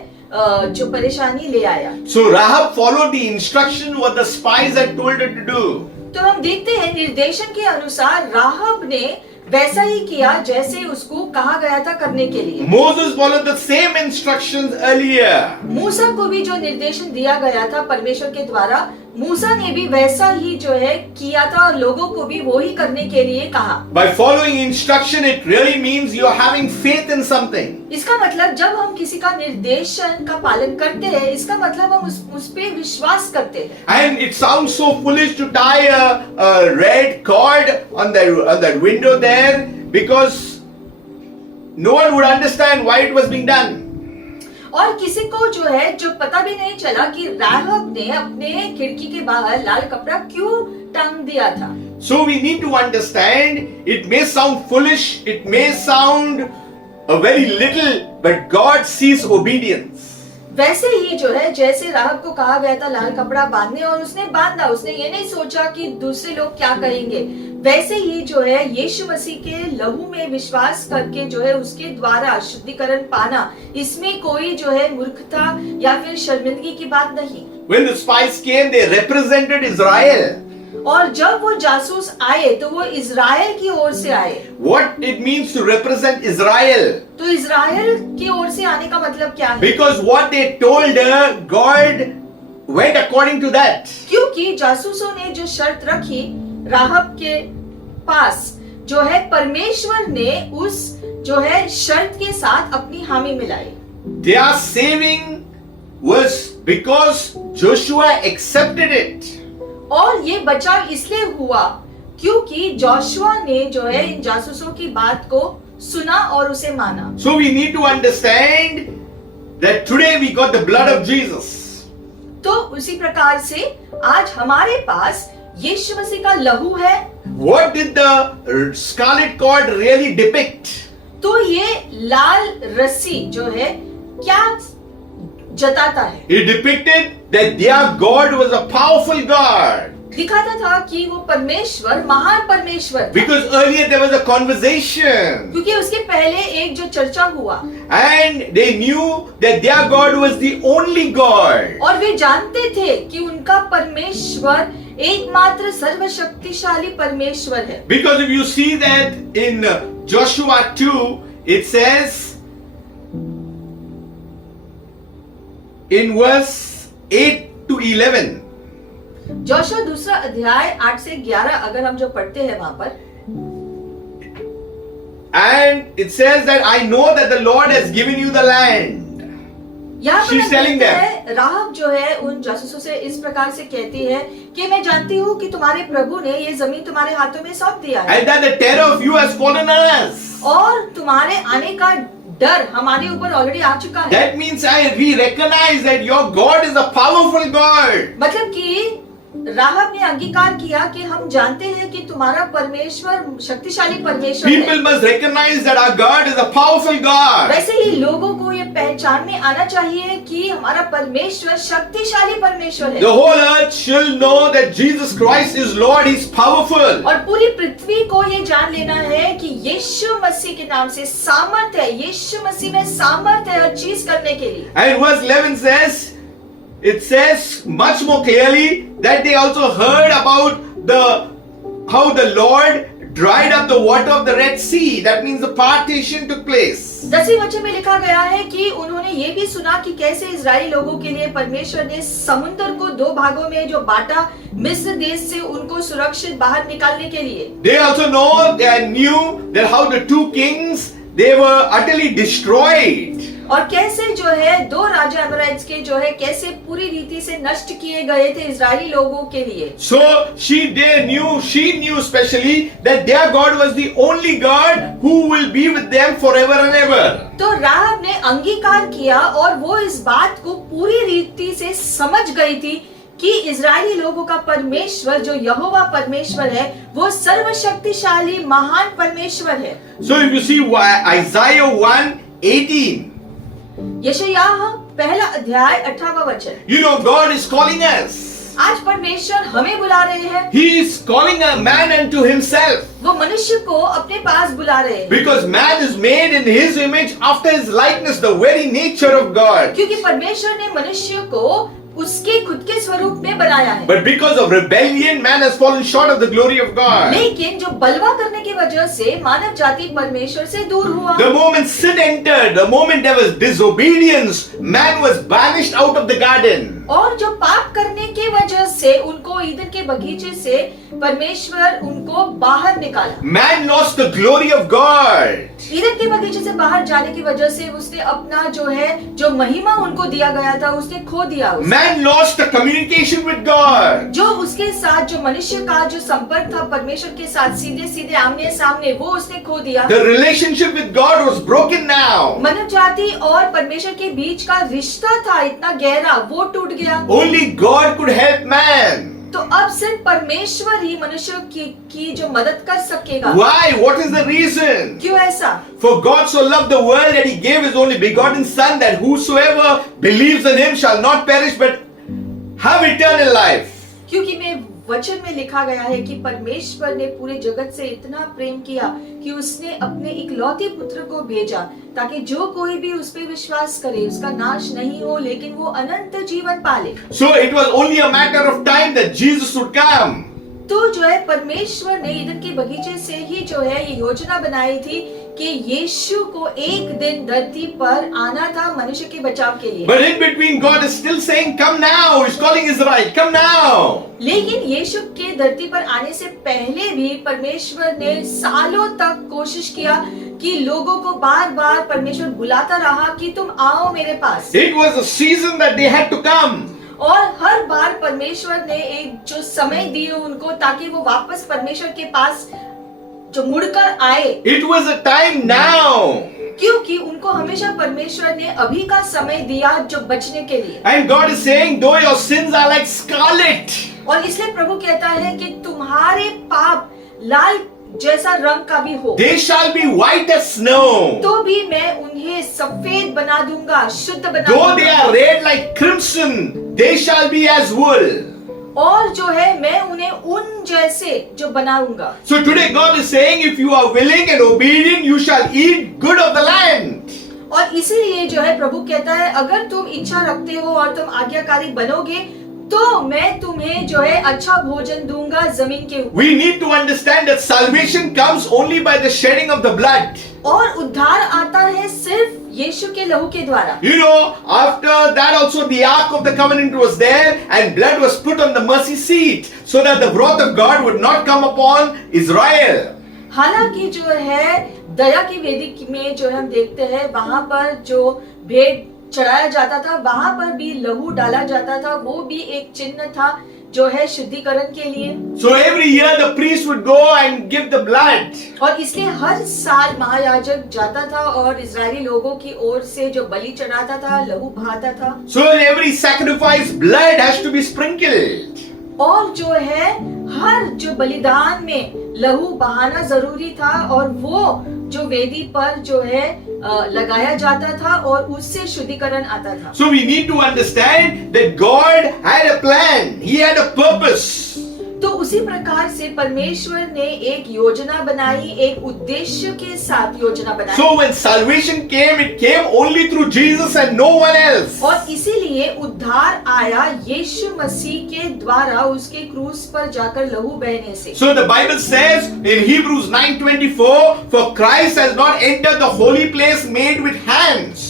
जो परेशानी ले आया। So Rahab followed the instruction what the spies had told her to do. तो हम देखते हैं निर्देशन के अनुसार राहब ने वैसा ही किया जैसे उसको कहा गया था करने के लिए। Moses followed the same instructions earlier. मूसा को भी जो निर्देशन दिया गया था परमेश्वर के द्वारा, मूसा ने भी वैसा ही जो है किया था और लोगों को भी वो ही करने के लिए कहा। By following instruction, it really means you are having faith in something. इसका मतलब जब हम किसी का निर्देशन का पालन करते हैं, इसका मतलब हम उस पे विश्वास करते हैं। And it sounds so foolish to tie a red cord on that window there because no one would understand why it was being done. और किसी को जो है जो पता भी नहीं चला कि राहब ने अपने खिड़की के बाहर लाल कपड़ा क्यों टांग दिया था। So we need to understand, it may sound foolish, it may sound a very little, but God sees obedience. वैसे ही जो है जैसे राहब को कहा गया था लाल कपड़ा बांधने और उसने बांधा, उसने ये नहीं सोचा कि दूसरे लोग क्या कहेंगे। वैसे ही जो है यीशु मसीह के लहू में विश्वास करके जो है उसके द्वारा शुद्धिकरण पाना, इसमें कोई जो है मूर्खता या फिर शर्मिंदगी की बात नहीं। When the spies came, they represented Israel. और जब वो जासूस आए तो वो इज़राइल की ओर से आए। What it means to represent Israel? तो इज़राइल की ओर से आने का मतलब क्या है? Because what they told her, God went according to that. क्योंकि जासूसों ने जो शर्त रखी राहब के पास जो है, परमेश्वर ने उस जो है शर्त के साथ अपनी हामी मिलाई। Their saving was because Joshua accepted it. और ये बचाव इसलिए हुआ क्योंकि जोशुआ ने जो है इन जासूसों की बात को सुना और उसे माना। So we need to understand that today we got the blood of Jesus. तो उसी प्रकार से आज हमारे पास यीशु मसीह का लहू है। What did the scarlet cord really depict? तो ये लाल रस्सी जो है क्या जताता है? It depicted that their God was a powerful God. दिखाता था कि वो परमेश्वर महान परमेश्वर था। Because earlier there was a conversation. क्योंकि उसके पहले एक जो चर्चा हुआ And they knew that their God was the only God. और वे जानते थे कि उनका परमेश्वर एकमात्र सर्वशक्तिशाली परमेश्वर है। Because if you see that in Joshua 2, it says in verse 8 to 11. Joshua दूसरा अध्याय 8 से 11 अगर हम जो पढ़ते हैं वहां पर, And it says that I know that the Lord has given you the land. यहाँ पर She's telling लिखा them. है, राहब जो है उन जासूसों से इस प्रकार से कहती है कि मैं जानती हूँ कि तुम्हारे प्रभु ने ये जमीन तुम्हारे हाथों में सौंप दिया है And that the terror of you has fallen on us. और तुम्हारे आने का डर हमारे ऊपर ऑलरेडी आ चुका है। That means we recognize that your God is a powerful God. मतलब कि राहब ने अंगीकार किया कि हम जानते हैं कि तुम्हारा परमेश्वर शक्तिशाली परमेश्वर People है। must recognize that our God is a powerful God. वैसे ही लोगों को ये पहचान में आना चाहिए कि हमारा परमेश्वर शक्तिशाली परमेश्वर है The whole earth shall know that Jesus Christ is Lord. He's powerful. और पूरी पृथ्वी को ये जान लेना है कि यीशु मसीह के नाम से सामर्थ्य है, यीशु मसीह में सामर्थ्य है हर चीज करने के लिए। And verse 11 says, it says much more clearly that they also heard about how the Lord dried up the water of the Red Sea. That means the partition took place. 10वें वचन में लिखा गया है कि उन्होंने ये भी सुना कि कैसे इजरायली लोगों के लिए परमेश्वर ने समुद्र को दो भागों में जो बांटा, मिस्र देश से उनको सुरक्षित बाहर निकालने के लिए। They also knew that how the two kings, they were utterly destroyed. और कैसे जो है दो राजा अमोराइट्स के जो है कैसे पूरी रीति से नष्ट किए गए थे इजरायली लोगों के लिए। So she knew especially that their God was the only God who will be with them forever and ever. तो राहब ने अंगीकार किया और वो इस बात को पूरी रीति से समझ गई थी कि इजरायली लोगों का परमेश्वर जो यहोवा परमेश्वर है वो सर्वशक्तिशाली महान परमेश्वर है। So if you see Isaiah 1:18, यशायाह पहला अध्याय 18वां वचन, you know God is calling us. आज परमेश्वर हमें बुला रहे हैं। He is calling a man unto himself. वो मनुष्य को अपने पास बुला रहे हैं Because man is made in his image after his likeness, the very nature of God. क्योंकि परमेश्वर ने मनुष्य को उसके खुद के स्वरूप में बनाया है। But because of rebellion, man has fallen short of the glory of God. लेकिन जो बलवा करने की वजह से मानव जाति परमेश्वर से दूर हुआ। The moment sin entered, the moment there was disobedience, man was banished out of the garden. और जो पाप करने की वजह से उनको ईदन के बगीचे से परमेश्वर उनको बाहर निकाला। Man lost the glory of God. Eden के बगीचे से बाहर जाने की वजह से उसने अपना जो है जो महिमा उनको दिया गया था उसने खो दिया। Man lost the communication with God. जो उसके साथ जो मनुष्य का जो संपर्क था परमेश्वर के साथ सीधे सीधे आमने सामने वो उसने खो दिया। The relationship with God was broken now. मानव जाति और परमेश्वर के बीच का रिश्ता था इतना गहरा वो टूट गया। Only God could help man. तो अब सिर्फ परमेश्वर ही मनुष्य की जो मदद कर सकेगा। Why? What is the reason? क्यों ऐसा? For God so loved the world that He gave His only begotten Son, that whosoever believes in Him shall not perish but have eternal life. क्योंकि मैं वचन में लिखा गया है कि परमेश्वर ने पूरे जगत से इतना प्रेम किया कि उसने अपने इकलौते पुत्र को भेजा ताकि जो कोई भी उस पे विश्वास करे उसका नाश नहीं हो लेकिन वो अनंत जीवन पाले। So it was only a matter of time that Jesus would come. तो जो है परमेश्वर ने ईदन के बगीचे से ही जो है ये योजना बनाई थी कि यीशु को एक दिन धरती पर आना था मनुष्य के बचाव के लिए। But in between, God is still saying, come now. He's calling Israel, come now. लेकिन यीशु के धरती पर आने से पहले भी परमेश्वर ने सालों तक कोशिश किया कि लोगों को बार बार परमेश्वर बुलाता रहा कि तुम आओ मेरे पास। It was a season that they had to come. और हर बार परमेश्वर ने एक जो समय दिए उनको ताकि वो वापस परमेश्वर के पास जो मुड़कर आए। It was a time now. क्योंकि उनको हमेशा परमेश्वर ने अभी का समय दिया जो बचने के लिए। And God is saying, though your sins are like scarlet, और इसलिए प्रभु कहता है कि तुम्हारे पाप लाल जैसा रंग का भी हो they shall be white as snow. तो भी मैं उन्हें सफेद बना दूंगा, शुद्ध बना Though they दूंगा। are red like crimson, they shall be as wool. और जो है मैं उन्हें ऊन जैसे जो बनाऊंगा। So today God is saying, if you are willing and obedient, you shall eat good of the land. और इसीलिए जो है प्रभु कहता है अगर तुम इच्छा रखते हो और तुम आज्ञाकारी बनोगे तो मैं तुम्हें जो है अच्छा भोजन दूंगा जमीन के ऊपर। We need to understand that salvation comes only by the shedding of the blood. और उद्धार आता है सिर्फ यीशु के लहू के द्वारा। You know, after that also the Ark of the Covenant was there and blood was put on the mercy seat so that the wrath of God would not come upon Israel. हालांकि जो है दया की वेदी में जो हम देखते हैं वहां पर जो भेंट चढ़ाया जाता था वहां पर भी लहू डाला जाता था, वो भी एक चिन्ह था जो है शुद्धिकरण के लिए। So every year the priest would go and give the blood. और इसलिए हर साल महायाजक जाता था और इजरायली लोगों की ओर से जो बलि चढ़ाता था लहू बहाता था। So in every sacrifice blood has to be sprinkled. और जो है हर जो बलिदान में लहू बहाना जरूरी था और वो जो वेदी पर जो है लगाया जाता था और उससे शुद्धिकरण आता था। So we need to understand that God had a plan. He had a purpose. तो उसी प्रकार से परमेश्वर ने एक योजना बनाई, एक उद्देश्य के साथ योजना बनाई। So when salvation came, it came only through Jesus and no one else. और इसीलिए उद्धार आया यीशु मसीह के द्वारा उसके क्रूस पर जाकर लहू बहने से। So the Bible says in Hebrews 9:24, for Christ has not entered the holy place made with hands.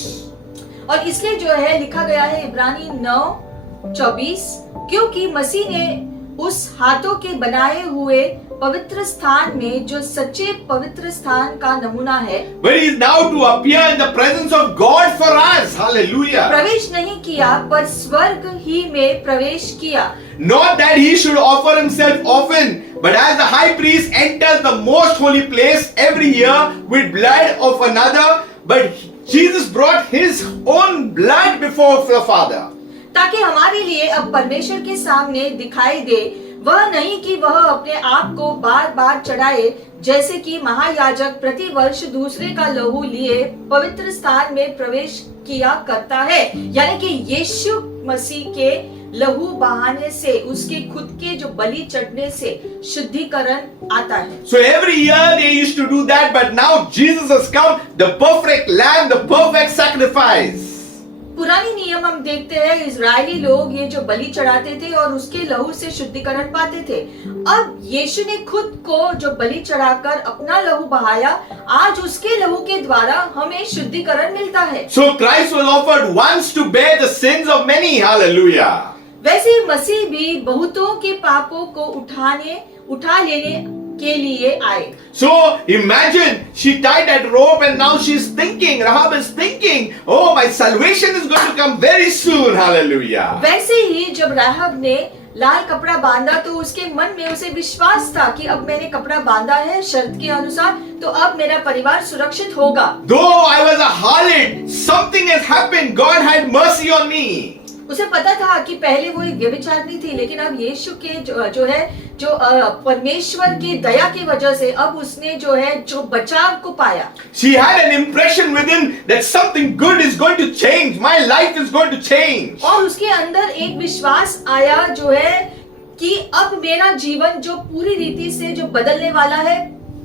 और इसलिए जो है लिखा गया है इब्रानी 9:24, क्योंकि मसीह ने उस हाथों के बनाए हुए पवित्र स्थान में जो सच्चे पवित्र स्थान का नमूना है, But he is now to appear in the presence of God for us. Hallelujah. प्रवेश नहीं किया पर स्वर्ग ही में प्रवेश किया। Not that he should offer himself often, but as the high priest enters the most holy place every year with blood of another, but Jesus brought his own blood before the Father. ताकि हमारे लिए अब परमेश्वर के सामने दिखाई दे, वह नहीं कि वह अपने आप को बार बार चढ़ाए जैसे कि महायाजक प्रति वर्ष दूसरे का लहू लिए पवित्र स्थान में प्रवेश किया करता है। यानी कि यीशु मसीह के लहू बहाने से, उसके खुद के जो बलि चढ़ने से शुद्धिकरण आता है। So every year they used to do that, but now Jesus has come, the perfect lamb, the perfect sacrifice. पुरानी नियम हम देखते हैं इजरायली लोग ये जो बलि चढ़ाते थे और उसके लहू से शुद्धिकरण पाते थे। अब यीशु ने खुद को जो बलि चढ़ाकर अपना लहू बहाया, आज उसके लहू के द्वारा हमें शुद्धिकरण मिलता है। So Christ was offered once to bear the sins of many. Hallelujah. वैसे ही मसीह भी बहुतों के पापों को उठा लेने के लिए आए। So imagine she tied that rope and now she's thinking, Rahab is thinking, oh, my salvation is going to come very soon. Hallelujah. वैसे ही जब राहब ने लाल कपड़ा बांधा तो उसके मन में उसे विश्वास था कि अब मैंने कपड़ा बांधा है शर्त के अनुसार, तो अब मेरा परिवार सुरक्षित होगा। Though I was a harlot, something has happened. God had mercy on me. उसे पता था कि पहले वो एक व्यभिचारिणी थी, लेकिन अब यीशु के जो परमेश्वर की दया की वजह से अब उसने जो बचाव को पाया। She had an impression within that something good is going to change. My life is going to change. और उसके अंदर एक विश्वास आया जो है कि अब मेरा जीवन जो पूरी रीति से जो बदलने वाला है,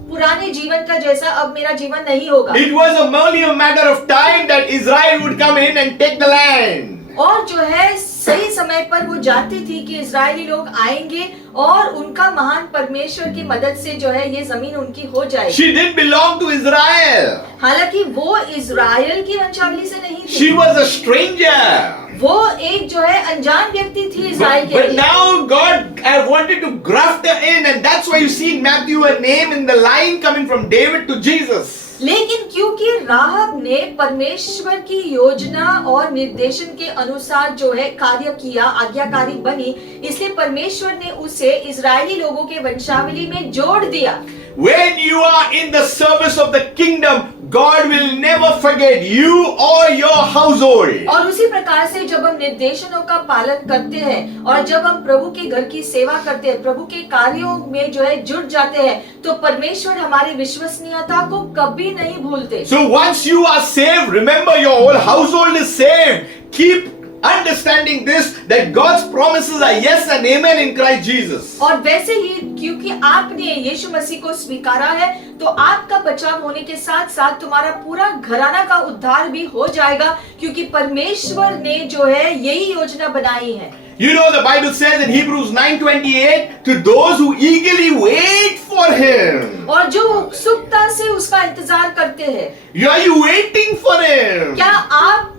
पुराने जीवन का जैसा अब मेरा जीवन नहीं होगा। It was only a matter of time that Israel would come in and take the land. और जो है सही समय पर वो जानती थी कि इजरायली लोग आएंगे और उनका महान परमेश्वर की मदद से जो है ये जमीन उनकी हो जाएगी। She didn't belong to Israel. हालांकि वो इजराइल की वंशावली से नहीं She थी, was a stranger. वो एक जो है अनजान व्यक्ति थी इजराइल के But लिए। now God wanted to graft her in, and that's why you see in Matthew a name in the line coming from David to Jesus. लेकिन क्योंकि राहब ने परमेश्वर की योजना और निर्देशन के अनुसार जो है कार्य किया, आज्ञाकारी बनी, इसलिए परमेश्वर ने उसे इजरायली लोगों के वंशावली में जोड़ दिया। When you are in the service of the kingdom, God will never forget you or your household. और उसी प्रकार से जब हम निर्देशनों का पालन करते हैं और जब हम प्रभु के घर की सेवा करते हैं, प्रभु के कार्यों में जो है जुट जाते हैं, तो परमेश्वर हमारी विश्वसनीयता को कभी नहीं भूलते। So once you are saved, remember your whole household is saved. Keep understanding this, that God's promises are yes and amen in Christ Jesus. और वैसे ही क्योंकि आपने यीशु मसीह को स्वीकारा है, तो आपका बचाव होने के साथ साथ तुम्हारा पूरा घराना का उद्धार भी हो जाएगा, क्योंकि परमेश्वर ने जो है यही योजना बनाई है। You know the Bible says in Hebrews 9:28, to those who eagerly wait for Him. और जो उत्सुकता से उसका इंतजार करते हैं, Are you waiting for Him? क्या आप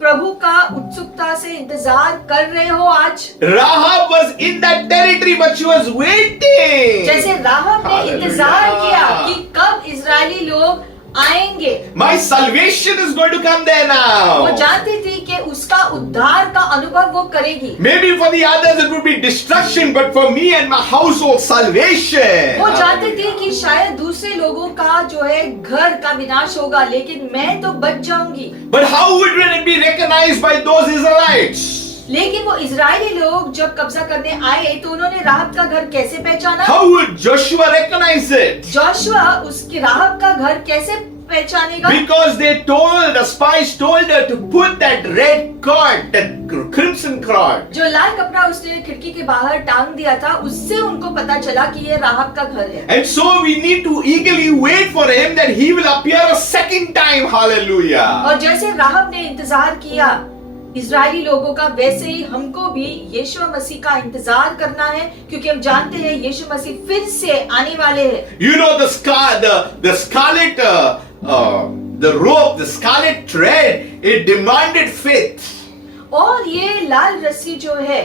प्रभु का उत्सुकता से इंतजार कर रहे हो आज? Rahab was in that territory, but she was waiting. जैसे राहब ने Hallelujah. इंतजार किया कि कब इजरायली लोग आएंगे, My salvation is going to come there वो now. जानती थी कि उसका उद्धार का अनुभव वो करेगी। Maybe for the others it would be destruction, but for me and my household, salvation. वो जानती थी कि शायद दूसरे लोगों का जो है घर का विनाश होगा, लेकिन मैं तो बच जाऊंगी। But how would it be recognized by those Israelites? लेकिन वो इजरायली लोग जब कब्जा करने आए तो उन्होंने राहब का घर कैसे पहचाना? How would Joshua recognize it? Joshua उसकी राहब का घर कैसे पहचानेगा? Because the spies told her to put that red cord, that crimson cord. जो लाल कपड़ा उसने खिड़की के बाहर टांग दिया था, उससे उनको पता चला कि ये राहब का घर है। And so we need to eagerly wait for him that he will appear a second time. Hallelujah. और जैसे राहब ने इंतजार किया इजरायली लोगों का, वैसे ही हमको भी यीशु मसीह का इंतजार करना है, क्योंकि हम जानते हैं यीशु मसीह फिर से आने वाले हैं। You know the scarlet, the rope, the scarlet thread, it demanded faith. और ये लाल रस्सी जो है,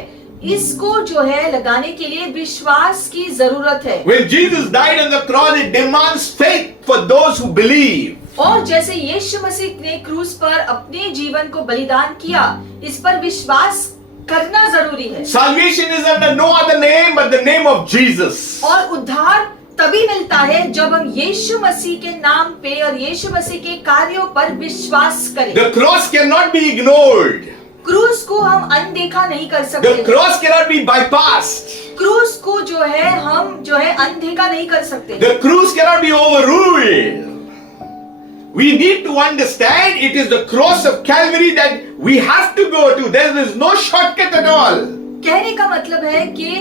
इसको जो है लगाने के लिए विश्वास की जरूरत है। When Jesus died on the cross, it demands faith for those who believe. और जैसे यीशु मसीह ने क्रूस पर अपने जीवन को बलिदान किया, इस पर विश्वास करना जरूरी है। Salvation is under no other name but the name of Jesus. और उद्धार तभी मिलता है जब हम यीशु मसीह के नाम पे और यीशु मसीह के कार्यों पर विश्वास करें। The cross cannot be ignored. क्रूस को हम अनदेखा नहीं कर The सकते। cross cannot be bypassed. क्रूस को जो है हम जो है अनदेखा नहीं कर सकते। The cross cannot be overruled. We need to understand it is the cross of Calvary that we have to go to. There is no shortcut at all. कहने का मतलब है कि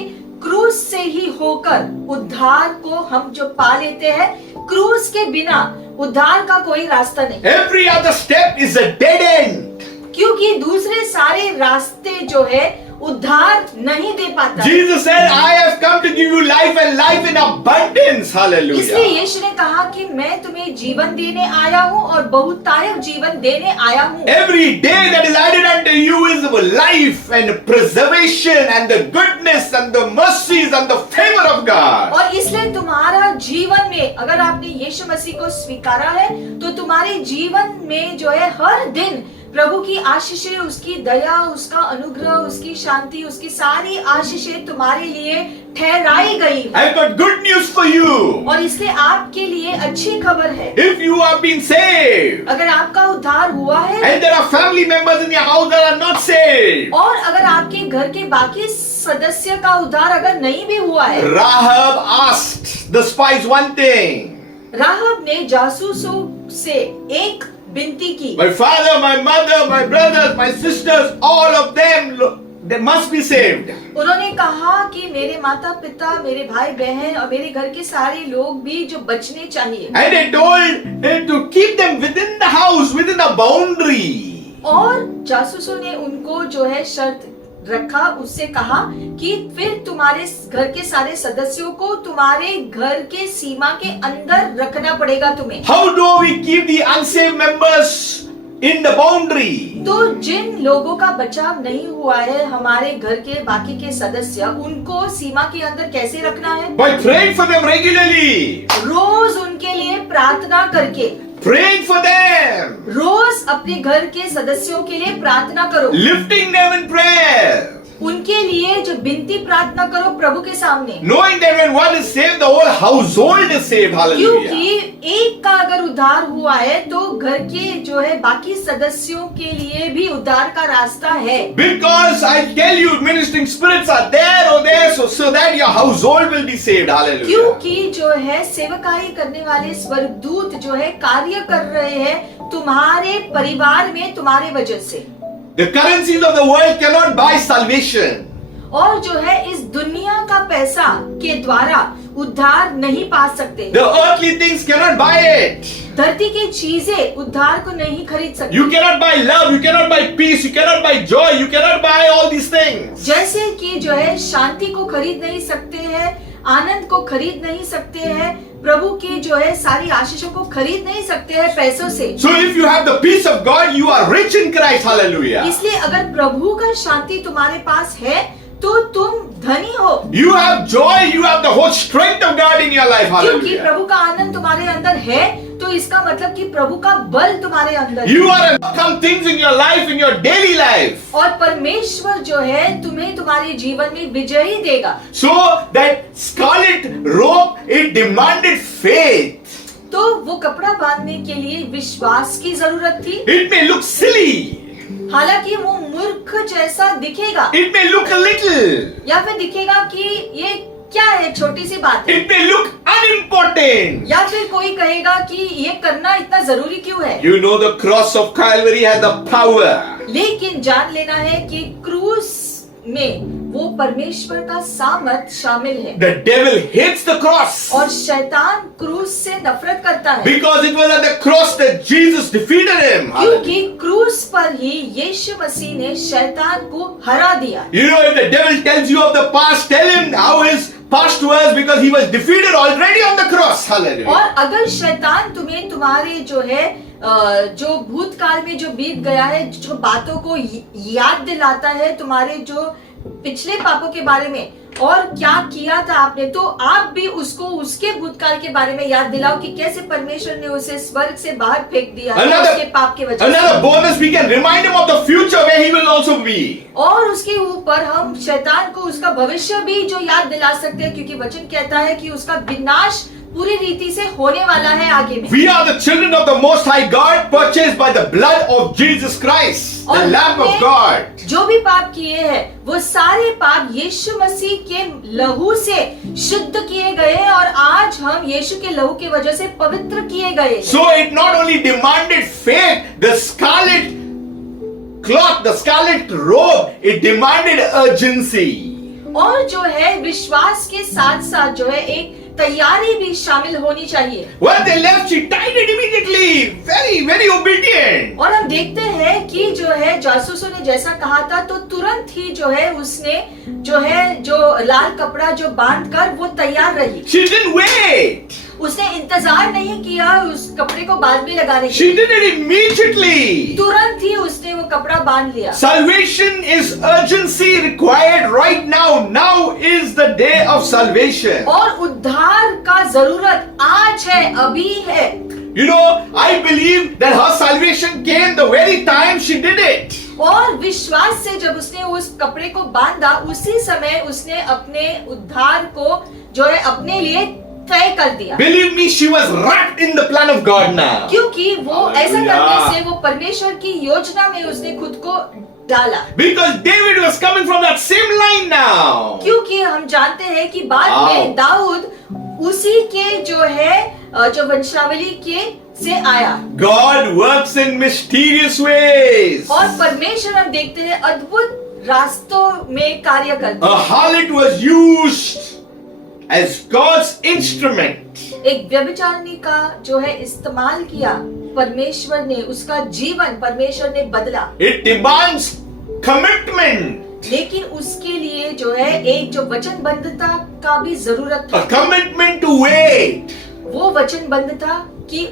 क्रूस से ही होकर उद्धार को हम जो पा लेते हैं, क्रूस के बिना उद्धार का कोई रास्ता नहीं। Every other step is a dead end. क्योंकि दूसरे सारे रास्ते जो है उद्धार नहीं दे पाता। Jesus said, I have come to give you life and life in abundance. इसलिए Hallelujah. यीशु ने कहा कि मैं तुम्हें जीवन देने आया हूँ और बहुतायत जीवन देने आया हूँ। Every day that is added unto you is life and preservation and the goodness and the mercies and the favor of God. और इसलिए तुम्हारा जीवन में अगर आपने यीशु मसीह को स्वीकारा है, तो तुम्हारे जीवन में जो है हर दिन प्रभु की आशीषें, उसकी दया, उसका अनुग्रह, उसकी शांति, उसकी सारी आशीषें तुम्हारे लिए ठहराई गई है। I've got good news for you. और इसलिए आपके लिए अच्छी खबर है। If you have been saved अगर आपका उद्धार हुआ है and there are family members in your house that are not saved, और अगर आपके घर के बाकी सदस्य का उद्धार अगर नहीं भी हुआ है, Rahab asked the spies one thing. राहब ने जासूसों से एक विनती की। My father, my mother, my brothers, my sisters, all of them, they must be saved. उन्होंने कहा कि मेरे माता पिता, मेरे भाई बहन और मेरे घर के सारे लोग भी जो बचने चाहिए। And they told them to keep them within the house, within a boundary. और जासूसों ने उनको जो है शर्त रखा, उससे कहा कि फिर तुम्हारे घर के सारे सदस्यों को तुम्हारे घर के सीमा के अंदर रखना पड़ेगा तुम्हें। How do we keep the unsaved members in the boundary? तो जिन लोगों का बचाव नहीं हुआ है, हमारे घर के बाकी के सदस्य, उनको सीमा के अंदर कैसे रखना है? By praying for them regularly. रोज उनके लिए प्रार्थना करके, Praying for them. रोज अपने घर के सदस्यों के लिए प्रार्थना करो, Lifting them in prayer. उनके लिए जो विनती प्रार्थना करो प्रभु के सामने, Knowing that when one is saved, the whole household is saved. Hallelujah. क्योंकि एक का अगर उद्धार हुआ है तो घर के जो है बाकी सदस्यों के लिए भी उद्धार का रास्ता है। Because I tell you, ministering spirits are there or there, so that your household will be saved. Hallelujah. क्योंकि जो है सेवकाई करने वाले स्वर्गदूत जो है कार्य कर रहे हैं तुम्हारे परिवार में, तुम्हारे वजह से। The currencies of the world cannot buy salvation. और जो है इस दुनिया का पैसा के द्वारा उद्धार नहीं पा सकते। The earthly things cannot buy it. धरती की चीजें उद्धार को नहीं खरीद सकती। You cannot buy love, you cannot buy peace, you cannot buy joy, you cannot buy all these things. जैसे कि जो है शांति को खरीद नहीं सकते हैं, आनंद को खरीद नहीं सकते हैं, प्रभु की जो है सारी आशीषों को खरीद नहीं सकते हैं पैसों से। So if you have the peace of God, you are rich in Christ. Hallelujah. इसलिए अगर प्रभु का शांति तुम्हारे पास है तो तुम धनी हो, You have joy, you have the whole strength of God in your life. क्योंकि Hallelujah. प्रभु का आनंद तुम्हारे अंदर है तो इसका मतलब कि प्रभु का बल तुम्हारे अंदर है। You are overcome things in your life, in your daily life. और परमेश्वर जो है तुम्हें तुम्हारे जीवन में विजयी देगा। So that scarlet robe, it demanded faith. तो वो कपड़ा बांधने के लिए विश्वास की जरूरत थी। It may look silly. हालांकि वो मूर्ख जैसा दिखेगा, It may look a little. या फिर दिखेगा कि ये क्या है, छोटी सी बात है, It may look unimportant. या फिर कोई कहेगा कि ये करना इतना जरूरी क्यों है। You know the cross of Calvary has the power. लेकिन जान लेना है कि क्रूस में वो परमेश्वर का सामर्थ शामिल है। The devil hates the cross. और शैतान क्रूस से नफरत करता है, Because it was at the cross that Jesus defeated him. क्योंकि क्रूस पर ही यीशु मसीह ने शैतान को हरा दिया। You know, if the devil tells you of the past, tell him how his past was, because he was defeated already on the cross. Hallelujah. और अगर शैतान तुम्हें तुम्हारे जो है जो भूतकाल में जो बीत गया है, जो बातों को याद दिलाता है, तुम्हारे जो पिछले पापों के बारे में और क्या किया था आपने, तो आप भी उसको उसके भूतकाल के बारे में याद दिलाओ कि कैसे परमेश्वर ने उसे स्वर्ग से बाहर फेंक दिया है उसके पाप के वजह Another से। bonus, we can remind him of the future where he will also be. और उसके ऊपर हम शैतान को उसका भविष्य भी जो याद दिला सकते हैं, क्योंकि वचन कहता है कि उसका विनाश पूरी रीति से होने वाला है आगे में। We are the children of the Most High God, purchased by the blood of Jesus Christ, the और Lamb of हमने God. जो भी पाप किए हैं वो सारे पाप यीशु मसीह के लहू से शुद्ध किए गए हैं और आज हम यीशु के लहू की वजह से पवित्र किए गए हैं। So it not only demanded faith, the scarlet cloth, the scarlet robe, it demanded urgency. और जो है विश्वास के साथ साथ जो है एक तैयारी भी शामिल होनी चाहिए। When they left, she tied it immediately. Very, very obedient. और हम देखते हैं कि जो है जासूसों ने जैसा कहा था तो तुरंत ही जो है उसने जो लाल कपड़ा जो बांध कर वो तैयार रही। She didn't wait. उसने इंतजार नहीं किया उस कपड़े को बाद में लगाने के She लिए, did it immediately. तुरंत ही उसने वो कपड़ा बांध लिया। Salvation is urgency required right now. Now is the day of salvation. और उद्धार का जरूरत आज है, अभी है। You know, I believe that her salvation came the very time she did it. और विश्वास से जब उसने उस कपड़े को बांधा उसी समय उसने अपने उद्धार को जो है अपने लिए तय कर दिया। Believe me, she was wrapped in the plan of God now. क्योंकि वो ऐसा Hallelujah. करने से वो परमेश्वर की योजना में उसने खुद को डाला। Because David was coming from that same line now. क्योंकि हम जानते हैं कि बाद Wow. में दाऊद उसी के जो है जो वंशावली के से आया। God works in mysterious ways. और परमेश्वर हम देखते हैं अद्भुत रास्तों में कार्य करते A हैं। harlot was used as God's instrument. एक व्यभिचारिणी का जो है इस्तेमाल किया परमेश्वर ने, उसका जीवन परमेश्वर ने बदला। It demands commitment. लेकिन उसके लिए जो है एक जो वचनबद्धता का भी जरूरत A था। commitment to wait. वो वचनबद्धता की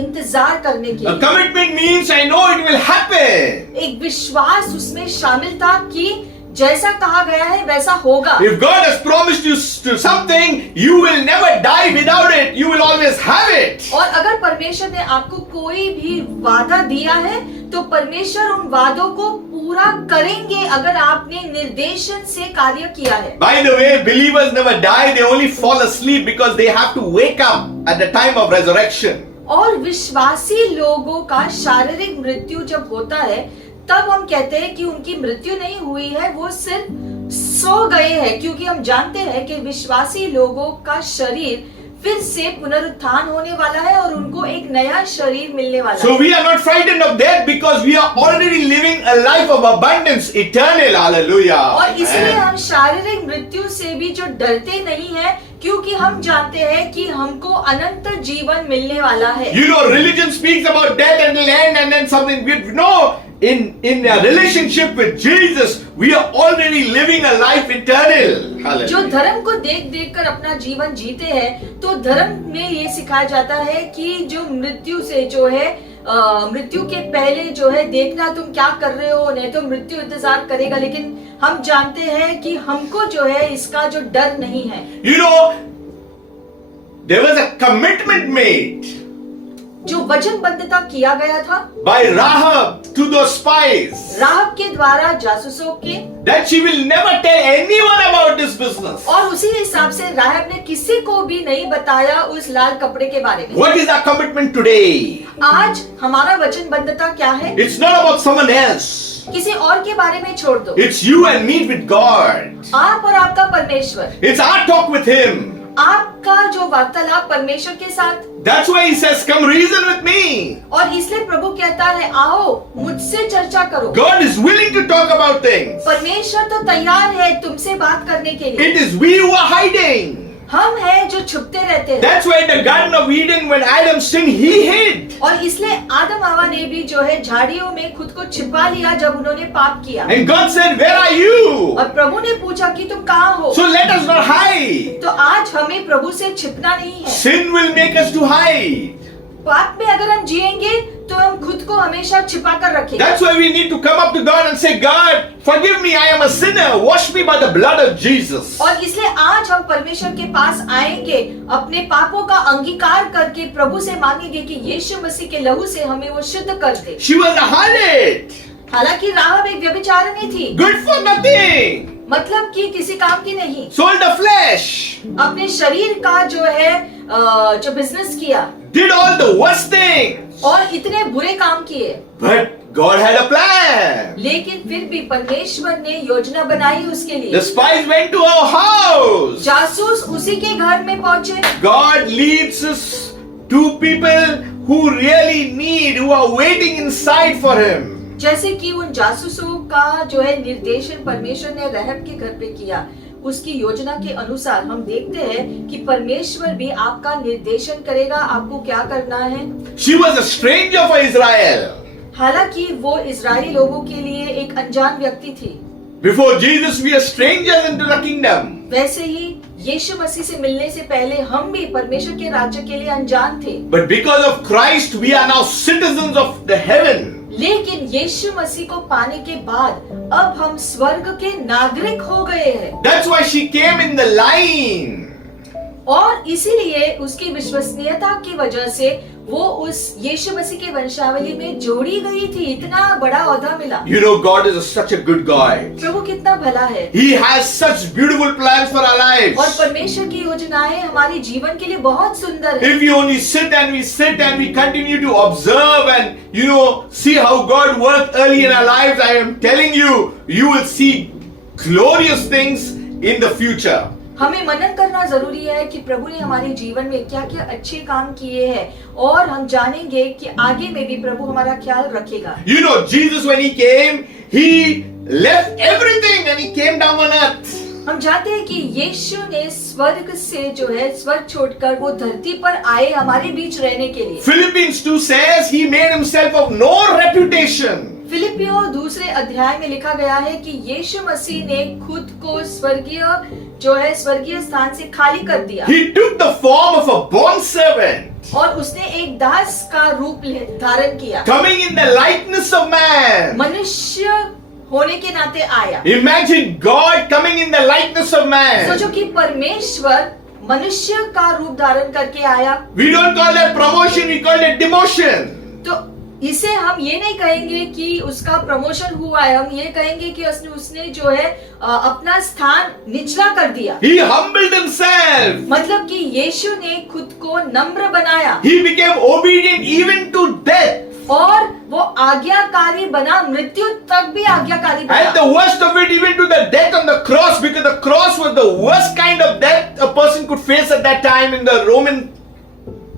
इंतजार करने की, A commitment means I know it will happen. एक विश्वास उसमें शामिल था कि जैसा कहा गया है वैसा होगा। If God has promised you to something, you will never die without it. You will always have it. और अगर परमेश्वर ने आपको कोई भी वादा दिया है तो परमेश्वर उन वादों को पूरा करेंगे अगर आपने निर्देशन से कार्य किया है। By the way, believers never die, they only fall asleep because they have to wake up at the time of resurrection. और विश्वासी लोगों का शारीरिक मृत्यु जब होता है तब हम कहते हैं कि उनकी मृत्यु नहीं हुई है, वो सिर्फ सो गए हैं, क्योंकि हम जानते हैं कि विश्वासी लोगों का शरीर फिर से पुनरुत्थान होने वाला है और उनको एक नया शरीर मिलने वाला So है। we are not frightened of death because we are already living a life of abundance, eternal. Hallelujah. और इसलिए Amen. हम शारीरिक मृत्यु से भी जो डरते नहीं है, क्योंकि हम जानते हैं कि हमको अनंत जीवन मिलने वाला है। You know, religion speaks about death and land and then something. No, in a relationship with Jesus, we are already living a life eternal. जो Hallelujah. धर्म को देख देख कर अपना जीवन जीते हैं, तो धर्म में ये सिखाया जाता है कि जो मृत्यु से जो है मृत्यु के पहले जो है देखना तुम क्या कर रहे हो, नहीं तो मृत्यु इंतजार करेगा। लेकिन हम जानते हैं कि हमको जो है इसका जो डर नहीं है। You know, there was a commitment made जो वचनबद्धता किया गया था by Rahab to those spies राहब के द्वारा जासूसों के, that she will never tell anyone about this business. और उसी हिसाब से राहब ने किसी को भी नहीं बताया उस लाल कपड़े के बारे में। What is our commitment today? आज हमारा वचनबद्धता क्या है? It's not about someone else. किसी और के बारे में छोड़ दो। It's you and me with God. आप और आपका परमेश्वर, It's our talk with Him. आपका जो वार्तालाप परमेश्वर के साथ। That's why He says, come reason with me. और इसलिए प्रभु कहता है आओ मुझसे चर्चा करो। God is willing to talk about things. परमेश्वर तो तैयार है तुमसे बात करने के लिए। It is we who are hiding. हम हैं जो छुपते रहते हैं। That's why in the Garden of Eden, when Adam sinned, he hid. और इसलिए आदम हवा ने भी जो है झाड़ियों में खुद को छिपा लिया जब उन्होंने पाप किया। And God said, where are you? और प्रभु ने पूछा कि तुम कहाँ हो? So let us not hide. तो आज हमें प्रभु से छिपना नहीं है। Sin will make us to hide. पाप में अगर हम जिएंगे तो हम खुद को हमेशा छिपा कर रखेंगे। That's why we need to come up to God and say, God, forgive me, I am a sinner. Wash me by the blood of Jesus. और इसलिए आज हम परमेश्वर के पास आएंगे, अपने पापों का अंगीकार करके प्रभु से मांगेंगे कि यीशु मसीह के लहू से हमें वो शुद्ध कर दे। She was a harlot. हालांकि राहब एक व्यभिचारिणी थी, Good for nothing. मतलब कि किसी काम की नहीं, Sold the flesh. अपने शरीर का जो है जो बिजनेस किया Did all the worst things. और इतने बुरे काम किए, But God had a plan. लेकिन फिर भी परमेश्वर ने योजना बनाई उसके The लिए। spies went to her house. जासूस उसी के घर में पहुंचे। God leads us to people who really need, who are waiting inside for Him. जैसे कि उन जासूसों का जो है निर्देशन परमेश्वर ने रहब के घर पे किया, उसकी योजना के अनुसार हम देखते हैं कि परमेश्वर भी आपका निर्देशन करेगा, आपको क्या करना है। She was a stranger for Israel. हालांकि वो इजरायली लोगों के लिए एक अनजान व्यक्ति थी। Before Jesus, we are strangers into the kingdom. वैसे ही यीशु मसीह से मिलने से पहले हम भी परमेश्वर के राज्य के लिए अनजान थे, But because of Christ, we are now citizens of the heaven. लेकिन यीशु मसीह को पाने के बाद अब हम स्वर्ग के नागरिक हो गए हैं। That's why she came in the line. और इसीलिए उसकी विश्वसनीयता की वजह से वो उस यीशु मसीह के वंशावली में जोड़ी गई थी, इतना बड़ा ओहदा मिला। You know, God is such a good God. प्रभु कितना भला है, He has such beautiful plans for our और lives. परमेश्वर की योजनाएं हमारे जीवन के लिए बहुत सुंदर है। If we only sit and we continue to observe and, see how God worked early in our lives, I am telling you, you will see glorious things in the future. हमें मनन करना जरूरी है कि प्रभु ने हमारे जीवन में क्या क्या अच्छे काम किए हैं, और हम जानेंगे कि आगे में भी प्रभु हमारा ख्याल रखेगा। You know, Jesus, when He came, He left everything and He came down on earth. हम जानते हैं कि यीशु ने स्वर्ग से जो है स्वर्ग छोड़कर वो धरती पर आए हमारे बीच रहने के लिए। Philippians 2 says He made Himself of no reputation. फिलिपियों दूसरे अध्याय में लिखा गया है कि यीशु मसीह ने खुद को स्वर्गीय स्थान से खाली कर दिया He took the form of a bond servant, और उसने एक दास का रूप धारण किया, coming in the likeness of man. मनुष्य होने के नाते आया। Imagine God coming in the likeness of man. सोचो कि परमेश्वर मनुष्य का रूप धारण करके आया। We don't call that promotion, we call it demotion. तो इसे हम ये नहीं कहेंगे कि उसका प्रमोशन हुआ है, हम ये कहेंगे कि उसने जो है अपना स्थान निचला कर दिया। He humbled himself. मतलब कि यीशु ने खुद को नम्र बनाया He became obedient even to death. और वो आज्ञाकारी बना, मृत्यु तक भी आज्ञाकारी And बना। the worst of it, even to the death on the cross, because the cross was the worst kind of death a person could face at that time in the Roman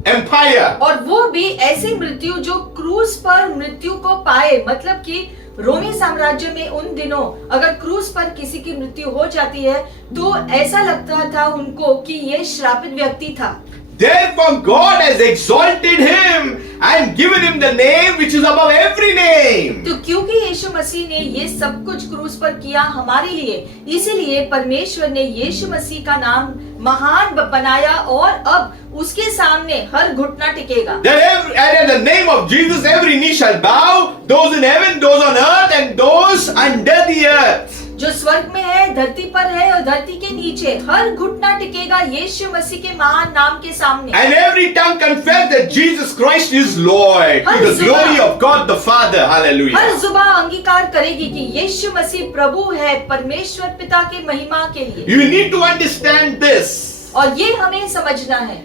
Empire. और वो भी ऐसी मृत्यु जो क्रूस पर मृत्यु को पाए, मतलब कि रोमी साम्राज्य में उन दिनों अगर क्रूस पर किसी की मृत्यु हो जाती है तो ऐसा लगता था उनको कि ये श्रापित व्यक्ति था। Therefore God has exalted him and given him the name which is above every name. तो क्योंकि यीशु मसीह ने ये सब कुछ क्रूस पर किया हमारे लिए, इसीलिए परमेश्वर ने यीशु मसीह का नाम महान बनाया और अब उसके सामने हर घुटना टिकेगा। That at the name of Jesus every knee shall bow, those in heaven, those on earth and those under the earth. जो स्वर्ग में है, धरती पर है और धरती के नीचे, हर घुटना टिकेगा यीशु मसीह के महान नाम के सामने। And every tongue confess that Jesus Christ is Lord, to the glory of God the Father. Hallelujah. हर जुबान अंगीकार करेगी कि यीशु मसीह प्रभु है, परमेश्वर पिता के महिमा के लिए। You need to understand this. और ये हमें समझना है।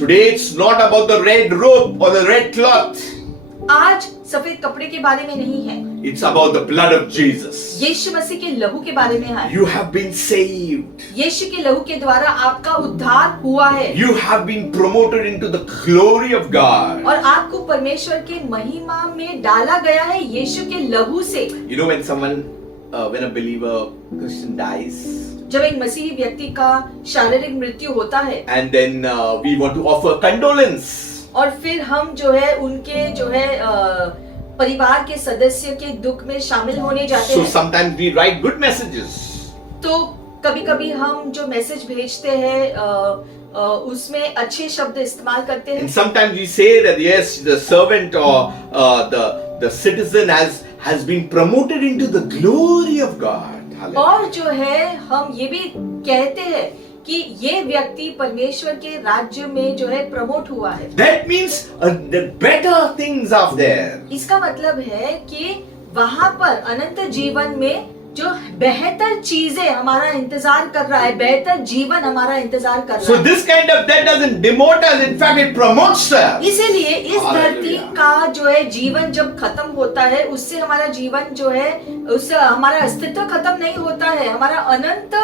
Today it's not about the red robe or the red cloth. आज सफेद कपड़े के बारे में नहीं है, It's about the blood of Jesus. यीशु मसीह के लहू के बारे में है। You have been saved. यीशु के लहू के द्वारा आपका उद्धार हुआ है You have been promoted into the glory of God. और आपको परमेश्वर के महिमा में डाला गया है यीशु के लहू से। You know when a believer Christian dies, जब एक मसीही व्यक्ति का शारीरिक मृत्यु होता है and then we want to offer condolence. और फिर हम जो है उनके जो है परिवार के सदस्य के दुख में शामिल होने जाते So हैं। sometimes we write good messages. तो कभी-कभी हम जो मैसेज भेजते हैं उसमें अच्छे शब्द इस्तेमाल करते हैं। And sometimes we say that yes, the servant or the citizen has been promoted into the glory of God. Hallelujah. और जो है हम ये भी कहते हैं कि ये व्यक्ति परमेश्वर के राज्य में जो है प्रमोट हुआ है। That means the better things are there. इसका मतलब है कि वहां पर अनंत जीवन में जो बेहतर चीजें हमारा इंतजार कर रहा है, बेहतर जीवन हमारा इंतजार कर रहा So है। this kind of death doesn't demote us. In fact, it promotes us. इसीलिए इस धरती Hallelujah. का जो है जीवन जब खत्म होता है उससे हमारा जीवन जो है उससे हमारा अस्तित्व खत्म नहीं होता है, हमारा अनंत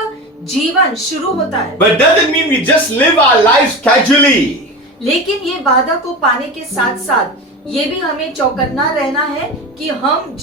जीवन शुरू होता है। But doesn't mean we just live our lives casually. लेकिन ये वादा को पाने के साथ साथ ये भी हमें चौकन्ना रहना है कि हम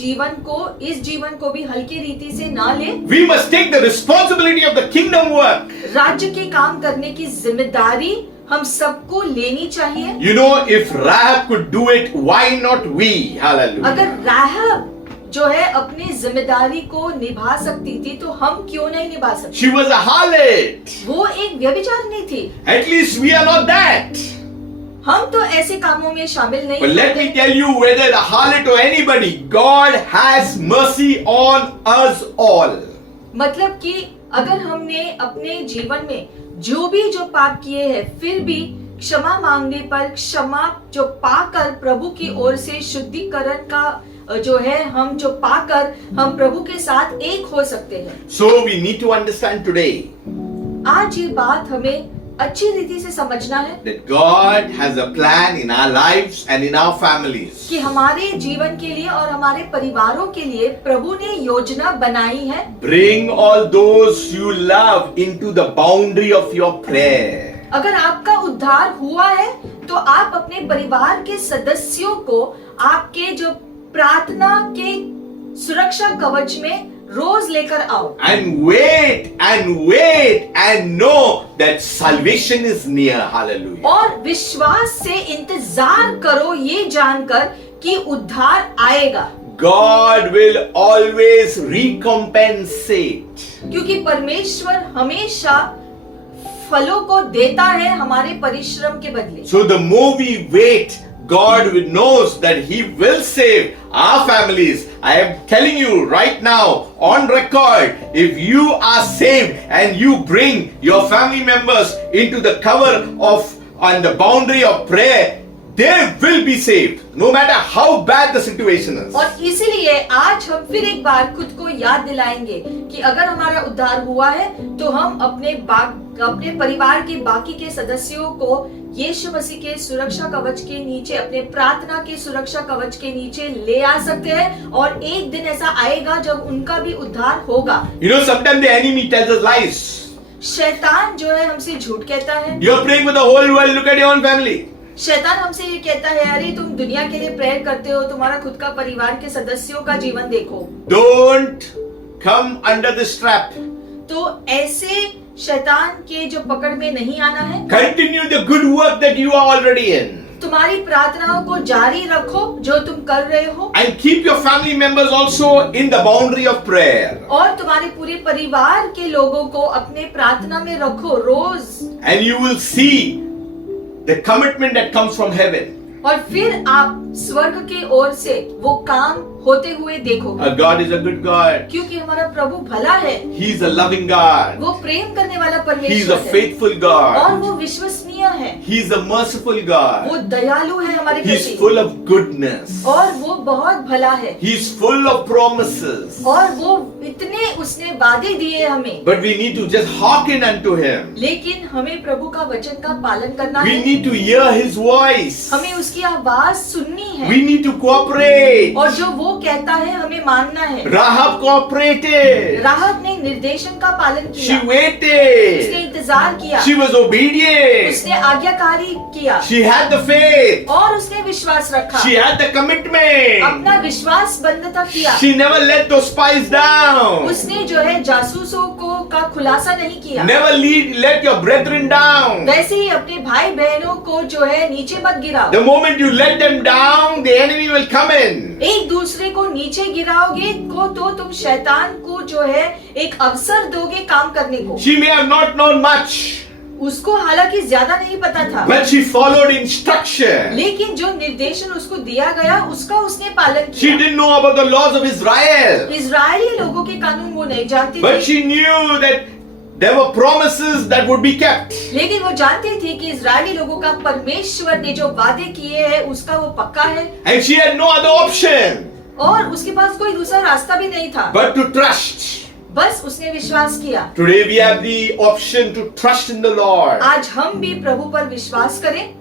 इस जीवन को भी हल्की रीति से ना ले। We must take the responsibility of the kingdom work. राज्य के काम करने की जिम्मेदारी हम सबको लेनी चाहिए। You know, if Rahab could do it, why not we? Hallelujah. अगर राहब जो है अपनी जिम्मेदारी को निभा सकती थी तो हम क्यों नहीं निभा सकते? She was a harlot. वो एक व्यभिचारिणी थी। At least we are not that. हम तो ऐसे कामों में शामिल नहीं But let me होते। tell you, whether the harlot or anybody, God has mercy on us all. मतलब कि अगर हमने अपने जीवन में जो पाप किए हैं फिर भी क्षमा मांगने पर क्षमा जो पाकर प्रभु की ओर से शुद्धिकरण का जो है हम जो पाकर हम प्रभु के साथ एक हो सकते हैं। So we need to understand today आज ये बात हमें अच्छी रीति से समझना है that God has a plan in our lives and in our families. कि हमारे जीवन के लिए और हमारे परिवारों के लिए प्रभु ने योजना बनाई है। Bring all those you love into the boundary of your prayer. अगर आपका उद्धार हुआ है तो आप अपने परिवार के सदस्यों को आपके जो प्रार्थना के सुरक्षा कवच में रोज लेकर आओ। And wait and know that salvation is near. Hallelujah. और विश्वास से इंतजार करो ये जानकर कि उद्धार आएगा, God will always recompensate. क्योंकि परमेश्वर हमेशा फलों को देता है हमारे परिश्रम के बदले। So the more we wait, God knows that He will save our families. I am telling you right now on record, if you are saved and you bring your family members into the cover of on the boundary of prayer, they will be saved, no matter how bad the situation is. और इसीलिए आज हम फिर एक बार खुद को याद दिलाएंगे कि अगर हमारा उद्धार हुआ है तो हम अपने परिवार के बाकी के सदस्यों को यीशु मसीह के सुरक्षा कवच के नीचे, अपने प्रार्थना के सुरक्षा कवच के नीचे ले आ सकते हैं, और एक दिन ऐसा आएगा जब उनका भी उद्धार होगा। You know, sometimes the enemy tells us lies. शैतान जो है हमसे झूठ कहता है। You are praying for the whole world, look at your own family. शैतान हमसे ये कहता है, अरे तुम दुनिया के लिए प्रेयर करते हो, तुम्हारा खुद का परिवार के सदस्यों का जीवन देखो। Don't come under this trap. तो ऐसे शैतान के जो पकड़ में नहीं आना है। Continue the good work that you are already in. तुम्हारी प्रार्थनाओं को जारी रखो जो तुम कर रहे हो, And keep your family members also in the boundary of prayer. और तुम्हारे पूरे परिवार के लोगों को अपने प्रार्थना में रखो रोज। And you will see the commitment that comes from heaven. और फिर आप स्वर्ग की ओर से वो काम होते हुए देखोगे। Our God is a good God. क्योंकि हमारा प्रभु भला है, He is a loving God. वो प्रेम करने वाला He is परमेश्वर a है, faithful और God. वो विश्वसनीय है, He is a merciful वो God. दयालु है हमारे He is प्रति, full of goodness. और वो बहुत भला है, He is full of promises. और वो इतने उसने वादे दिए हमें। But we need to just hearken unto Him. लेकिन हमें प्रभु का वचन का पालन करना We है, need to hear His voice. हमें उसकी आवाज सुननी है, We need to cooperate. और जो वो कहता है हमें मानना है। Rahab cooperated. राहब ने निर्देशन का पालन She किया, उसने waited. इंतजार किया, She was obedient. उसने आज्ञाकारी किया, She had the faith. और उसने विश्वास रखा, She had the commitment. अपना विश्वास बंधता किया। She never let those spies down. उसने जो है जासूसों को का खुलासा नहीं किया। Never let your brethren down. वैसे ही अपने भाई बहनों को जो है नीचे मत गिराओ। The moment you let them down, the enemy will come in. एक दूसरे को नीचे गिराओगे को तो तुम शैतान को जो है एक अवसर दोगे काम करने को। She may have not known much, उसको हालांकि ज्यादा नहीं पता था, but she followed instruction. लेकिन जो निर्देशन उसको दिया गया उसका उसने पालन She किया। didn't know about the laws of Israel, Israeli लोगों के कानून वो नहीं जानती but थी, she knew that there were promises that would be kept. लेकिन वो जानती थी कि इजरायली लोगों का परमेश्वर ने जो वादे किए हैं उसका वो पक्का है, And she had no other option और उसके पास कोई दूसरा रास्ता भी नहीं था, but to trust. बस उसने विश्वास किया। Today we have the option to trust in the Lord. आज हम भी प्रभु पर विश्वास करें।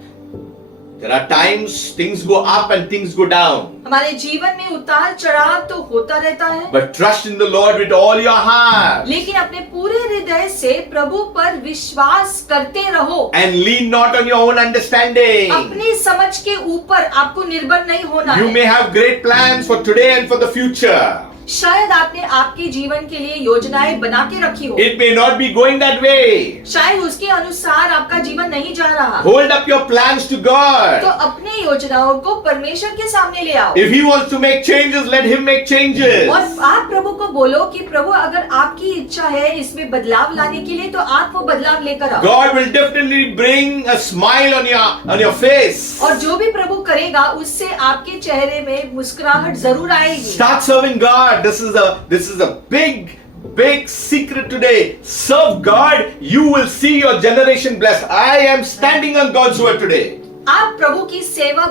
There are times things go up and things go down. हमारे जीवन में उतार चढ़ाव तो होता रहता है, But trust in the Lord with all your heart. लेकिन अपने पूरे हृदय से प्रभु पर विश्वास करते रहो। And lean not on your own understanding. अपनी समझ के ऊपर आपको निर्भर नहीं होना You है। may have great plans for today and for the future. शायद आपने आपके जीवन के लिए योजनाएं बना के रखी हो, It may not be going that way. शायद उसके अनुसार आपका जीवन नहीं जा रहा, Hold up your plans to तो God. अपने योजनाओं को परमेश्वर के सामने ले आओ, If He wants to make changes, let Him make changes. और आप प्रभु को बोलो कि प्रभु अगर आपकी इच्छा है इसमें बदलाव लाने के लिए तो आप वो बदलाव लेकर आओ, God will definitely bring a smile on your face. और जो भी प्रभु करेगा उससे आपके चेहरे में मुस्कुराहट जरूर आएगी। Start serving God. This is a big secret today. Serve God. You will see your generation blessed. I am standing on God's word today. आप प्रभु की सेवा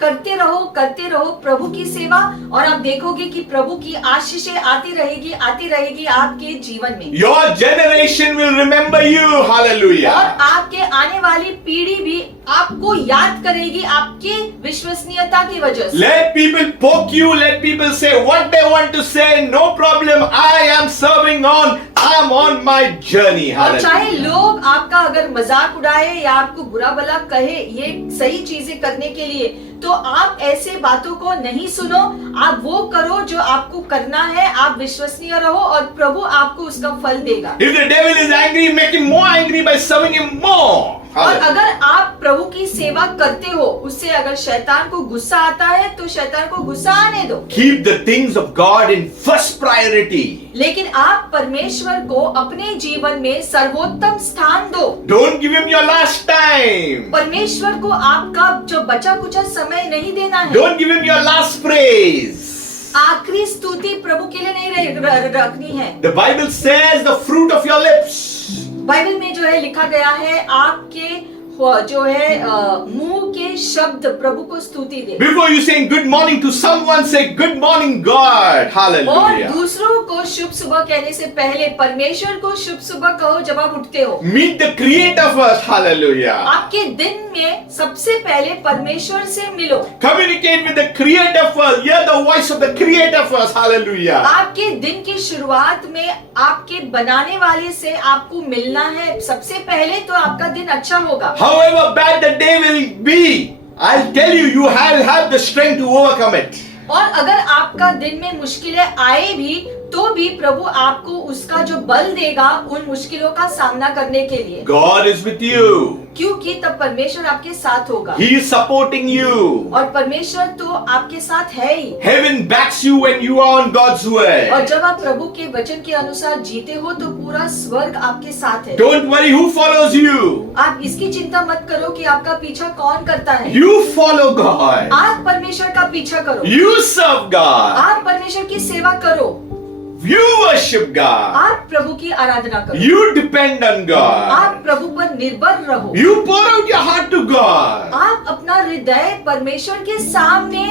करते रहो प्रभु की सेवा, और आप देखोगे कि प्रभु की आशीषें आती रहेगी आपके जीवन में, Your generation will remember you. और Hallelujah. आपके आने वाली पीढ़ी भी आपको याद करेगी आपके विश्वसनीयता की वजह से। Let people poke you. Let people say what they want to say. No problem. I am serving on. I am on my journey. और चाहे Hallelujah. लोग आपका अगर मजाक उड़ाए या आपको बुरा भला कहे ये सही चीजें करने के लिए, तो आप ऐसे बातों को नहीं सुनो, आप वो करो जो आपको करना है, आप विश्वसनीय रहो और प्रभु आपको उसका फल देगा। If the devil is angry, make him more angry by serving him more. और Hallelujah. अगर आप प्रभु की सेवा करते हो उससे अगर शैतान को गुस्सा आता है तो शैतान को गुस्सा आने दो, Keep the things of God in first priority. लेकिन आप परमेश्वर को अपने जीवन में सर्वोत्तम स्थान दो। Don't give him your last time. परमेश्वर को आपका जो बचा कुचा समय नहीं देना है। Don't give him your last praise. आखिरी स्तुति प्रभु के लिए नहीं रखनी है। The Bible says the fruit of your lips. Bible में जो है लिखा गया है आपके जो है मुंह के शब्द प्रभु को स्तुति दे। Before you saying good morning to someone, say good morning God. और Hallelujah. दूसरों को शुभ सुबह कहने से पहले परमेश्वर को शुभ सुबह कहो जब आप उठते हो। Meet the creator first. Hallelujah. आपके दिन में सबसे पहले परमेश्वर से मिलो। Communicate with the creator first. Hear the voice of the creator first. Hallelujah. आपके दिन की शुरुआत में आपके बनाने वाले से आपको मिलना है सबसे पहले, तो आपका दिन अच्छा होगा। However bad the day will be, I'll tell you, you will have the strength to overcome it. और अगर आपका दिन में मुश्किलें आए भी तो भी प्रभु आपको उसका जो बल देगा उन मुश्किलों का सामना करने के लिए, God is with you. क्योंकि तब परमेश्वर आपके साथ होगा। He is supporting you. और परमेश्वर तो आपके साथ है ही। Heaven backs you when you are on God's way. और जब आप प्रभु के वचन के अनुसार जीते हो तो पूरा स्वर्ग आपके साथ है। Don't worry who follows you. आप इसकी चिंता मत करो कि आपका पीछा कौन करता है। You follow God. आप परमेश्वर का पीछा करो। You serve God. आप परमेश्वर की सेवा करो। You worship God. आप प्रभु की आराधना करो। You depend on God. आप प्रभु पर निर्भर रहो। You pour out your heart to God. आप अपना हृदय परमेश्वर के सामने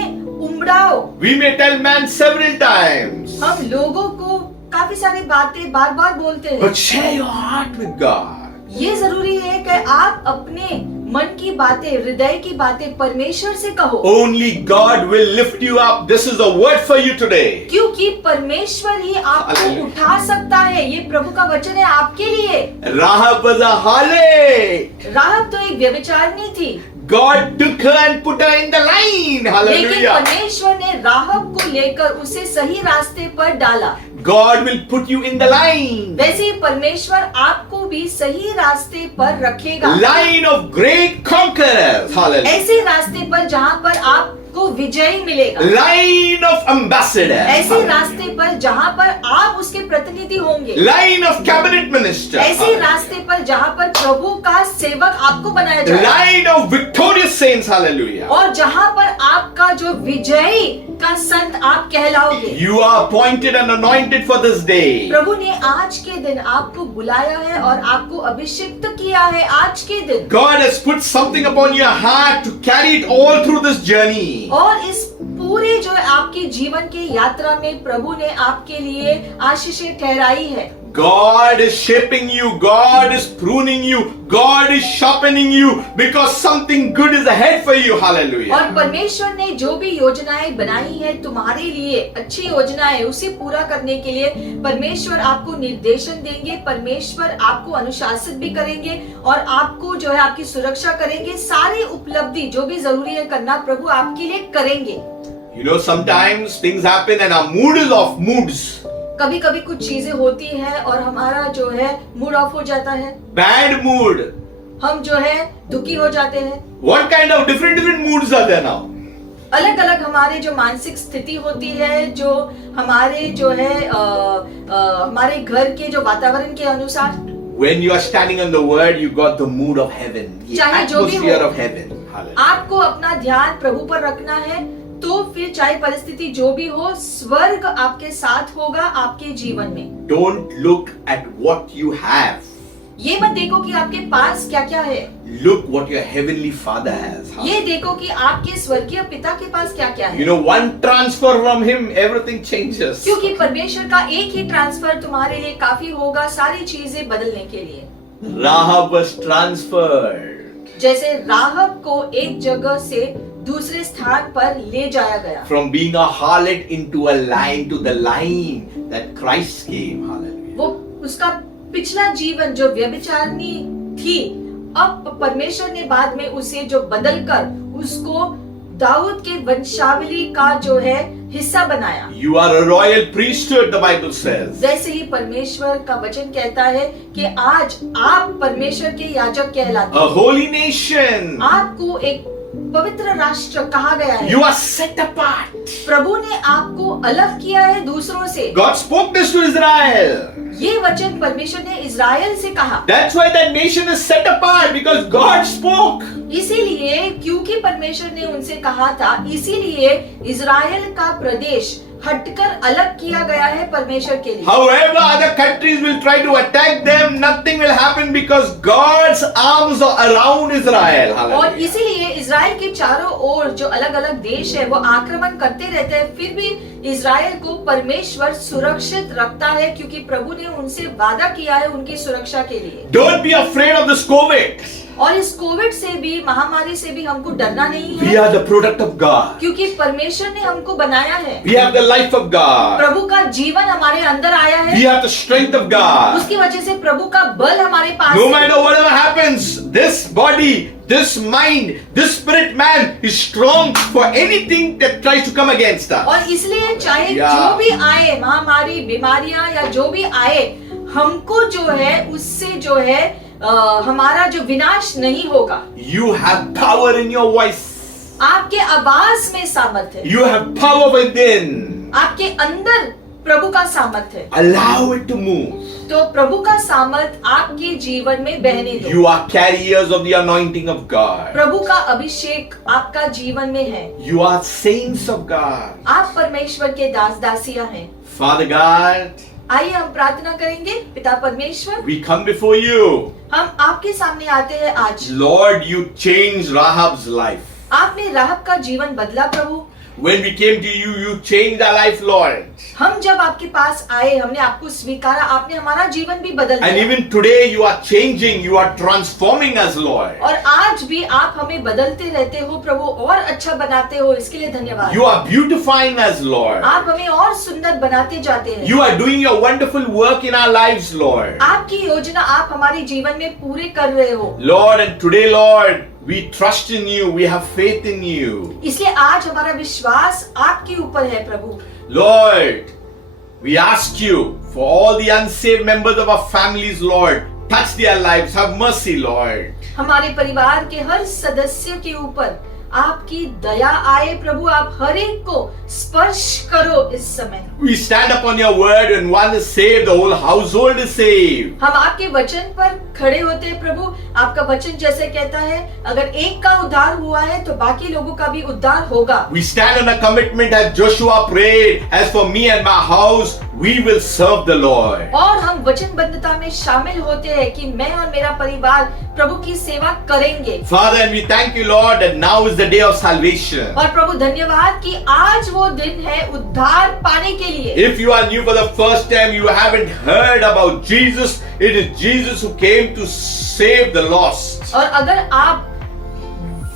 उमड़ाओ। We may tell man several times, हम लोगों को काफी सारी बातें बार बार बोलते हैं, but share your heart with God. ये जरूरी है कि आप अपने मन की बातें, हृदय की बातें परमेश्वर से कहो। Only God will lift you up. This is a word for you today. क्योंकि परमेश्वर ही आपको Hallelujah. उठा सकता है। ये प्रभु का वचन है आपके लिए। Rahab was a harlot. राहब तो एक व्यभिचारिणी थी, God took her and put her in the line. लेकिन Hallelujah. परमेश्वर ने राहब को लेकर उसे सही रास्ते पर डाला। God will put you in the line. वैसे ही परमेश्वर आपको भी सही रास्ते पर रखेगा। Line of great conquerors. Hallelujah. ऐसे रास्ते पर जहाँ पर आपको विजय मिलेगा। Line of ambassadors. ऐसे रास्ते पर जहाँ पर आप उसके प्रतिनिधि होंगे। Line of cabinet ministers. ऐसे रास्ते पर जहाँ पर प्रभु का सेवक आपको बनाया जाए। Line of victorious saints. Hallelujah. और जहाँ पर आपका जो विजयी का संत आप कहलाओगे। You are appointed and anointed for this day. प्रभु ने आज के दिन आपको बुलाया है और आपको अभिषिक्त किया है आज के दिन। God has put something upon your heart to carry it all through this journey. और इस पूरे जो आपके जीवन की यात्रा में प्रभु ने आपके लिए आशीषें ठहराई है। God is shaping you. God is pruning you. God is sharpening you because something good is ahead for you. Hallelujah. और परमेश्वर ने जो भी योजनाएं बनाई है तुम्हारे लिए, अच्छी योजनाएं, उसे पूरा करने के लिए परमेश्वर आपको निर्देशन देंगे। परमेश्वर आपको अनुशासित भी करेंगे और आपको जो है आपकी सुरक्षा करेंगे। सारी उपलब्धि जो भी जरूरी है करना प्रभु आपके लिए करेंगे। You know, sometimes things happen and our mood is off. Moods. कभी कभी कुछ चीजें होती है और हमारा जो है मूड ऑफ हो जाता है। Bad mood. हम जो है दुखी हो जाते हैं। What kind of different moods are there now? अलग अलग हमारे जो मानसिक स्थिति होती है, जो हमारे जो है हमारे घर के जो वातावरण के अनुसार। When you are standing on the word, you got the mood of heaven, the चाहे जो भी atmosphere हो, of heaven. Hallelujah. आपको अपना ध्यान प्रभु पर रखना है, तो फिर चाहे परिस्थिति जो भी हो, स्वर्ग आपके साथ होगा आपके जीवन में। Don't look at what you have. ये मत देखो कि आपके पास क्या क्या है, Look what your heavenly Father has. ये देखो कि आपके स्वर्गीय पिता के पास क्या क्या है। You know, one transfer from Him, everything changes. क्योंकि परमेश्वर का एक ही ट्रांसफर तुम्हारे लिए काफी होगा सारी चीजें बदलने के लिए। Rahab was transferred. जैसे राहब को एक जगह से दूसरे स्थान पर ले जाया गया, From being a harlot into a line to the line that Christ came. Hallelujah. वो उसका पिछला जीवन जो व्यभिचारिणी थी, अब परमेश्वर ने बाद में उसे जो बदलकर उसको दाऊद के वंशावली का जो है हिस्सा बनाया। You are a royal priesthood, the Bible says. वैसे ही परमेश्वर का वचन कहता है कि आज आप परमेश्वर के याजक कहलाते A हैं। holy nation. आपको एक पवित्र राष्ट्र कहा गया है। You are set apart. प्रभु ने आपको अलग किया है दूसरों से। God spoke this to Israel. ये वचन परमेश्वर ने इज़राइल से कहा। That's why that nation is set apart, because God spoke. इसीलिए क्योंकि परमेश्वर ने उनसे कहा था, इसीलिए इज़राइल का प्रदेश हटकर अलग किया गया है परमेश्वर के लिए। However, other countries will try to attack them, nothing will happen because God's arms are around Israel. और Hallelujah. इसीलिए इज़राइल के चारों ओर जो अलग अलग देश है वो आक्रमण करते रहते हैं, फिर भी इज़राइल को परमेश्वर सुरक्षित रखता है क्योंकि प्रभु ने उनसे वादा किया है उनकी सुरक्षा के लिए। Don't be afraid of this COVID. और इस कोविड से भी, महामारी से भी हमको डरना नहीं We है are the product of God. क्योंकि परमेश्वर ने हमको बनाया है। We have the life of God. प्रभु का जीवन हमारे अंदर आया है, We have the strength of God. उसकी वजह से प्रभु का बल हमारे पास No है। matter whatever happens, this body, this mind, this spirit man is strong for anything that tries to come against us. और इसलिए चाहे Yeah. जो भी आए, महामारी, बीमारियां या जो भी आए, हमको जो है उससे जो है हमारा जो विनाश नहीं होगा। You have power in your voice. आपके आवाज में सामर्थ है, You have power within. आपके अंदर प्रभु का सामर्थ है। Allow it to move. तो प्रभु का सामर्थ आपके जीवन में बहने दो। You are carriers of the anointing of God. प्रभु का अभिषेक आपका जीवन में है। You are saints of God. आप परमेश्वर के दास दासियां हैं। Father God, आइए हम प्रार्थना करेंगे। पिता परमेश्वर, we come before you. हम आपके सामने आते हैं आज। Lord, you changed Rahab's life. आपने राहब का जीवन बदला प्रभु। When we came to you, you changed our life, Lord. हम जब आपके पास आए, हमने आपको स्वीकारा, आपने हमारा जीवन भी बदल And दिया। even today, you are changing, you are transforming us, Lord. और आज भी आप हमें बदलते रहते हो प्रभु, और अच्छा बनाते हो, इसके लिए धन्यवाद। You are beautifying us, Lord. आप हमें और सुंदर बनाते जाते हैं। You are doing your wonderful work in our lives, Lord. आपकी योजना आप हमारे जीवन में पूरे कर रहे हो। Lord, and today, Lord, we trust in you, we have faith in you. इसलिए आज हमारा विश्वास आपके ऊपर है प्रभु। Lord, we ask you for all the unsaved members of our families, Lord, touch their lives, have mercy, Lord. हमारे परिवार के हर सदस्य के ऊपर आपकी दया आए प्रभु। आप हर एक को स्पर्श करो इस समय। We stand upon your word, and one is saved, the whole household is saved. हम आपके वचन पर खड़े होते हैं प्रभु। आपका वचन जैसे कहता है, अगर एक का उद्धार हुआ है तो बाकी लोगों का भी उद्धार होगा। We stand on a commitment as Joshua prayed, as for me and my house, we will serve the Lord. और हम वचनबद्धता में शामिल होते हैं कि मैं और मेरा परिवार प्रभु की सेवा करेंगे। Father, and we thank you, Lord, that now is the day of salvation. और प्रभु धन्यवाद कि आज वो दिन है उद्धार पाने के लिए। If you are new for the first time, you haven't heard about Jesus, it is Jesus who came to save the lost. और अगर आप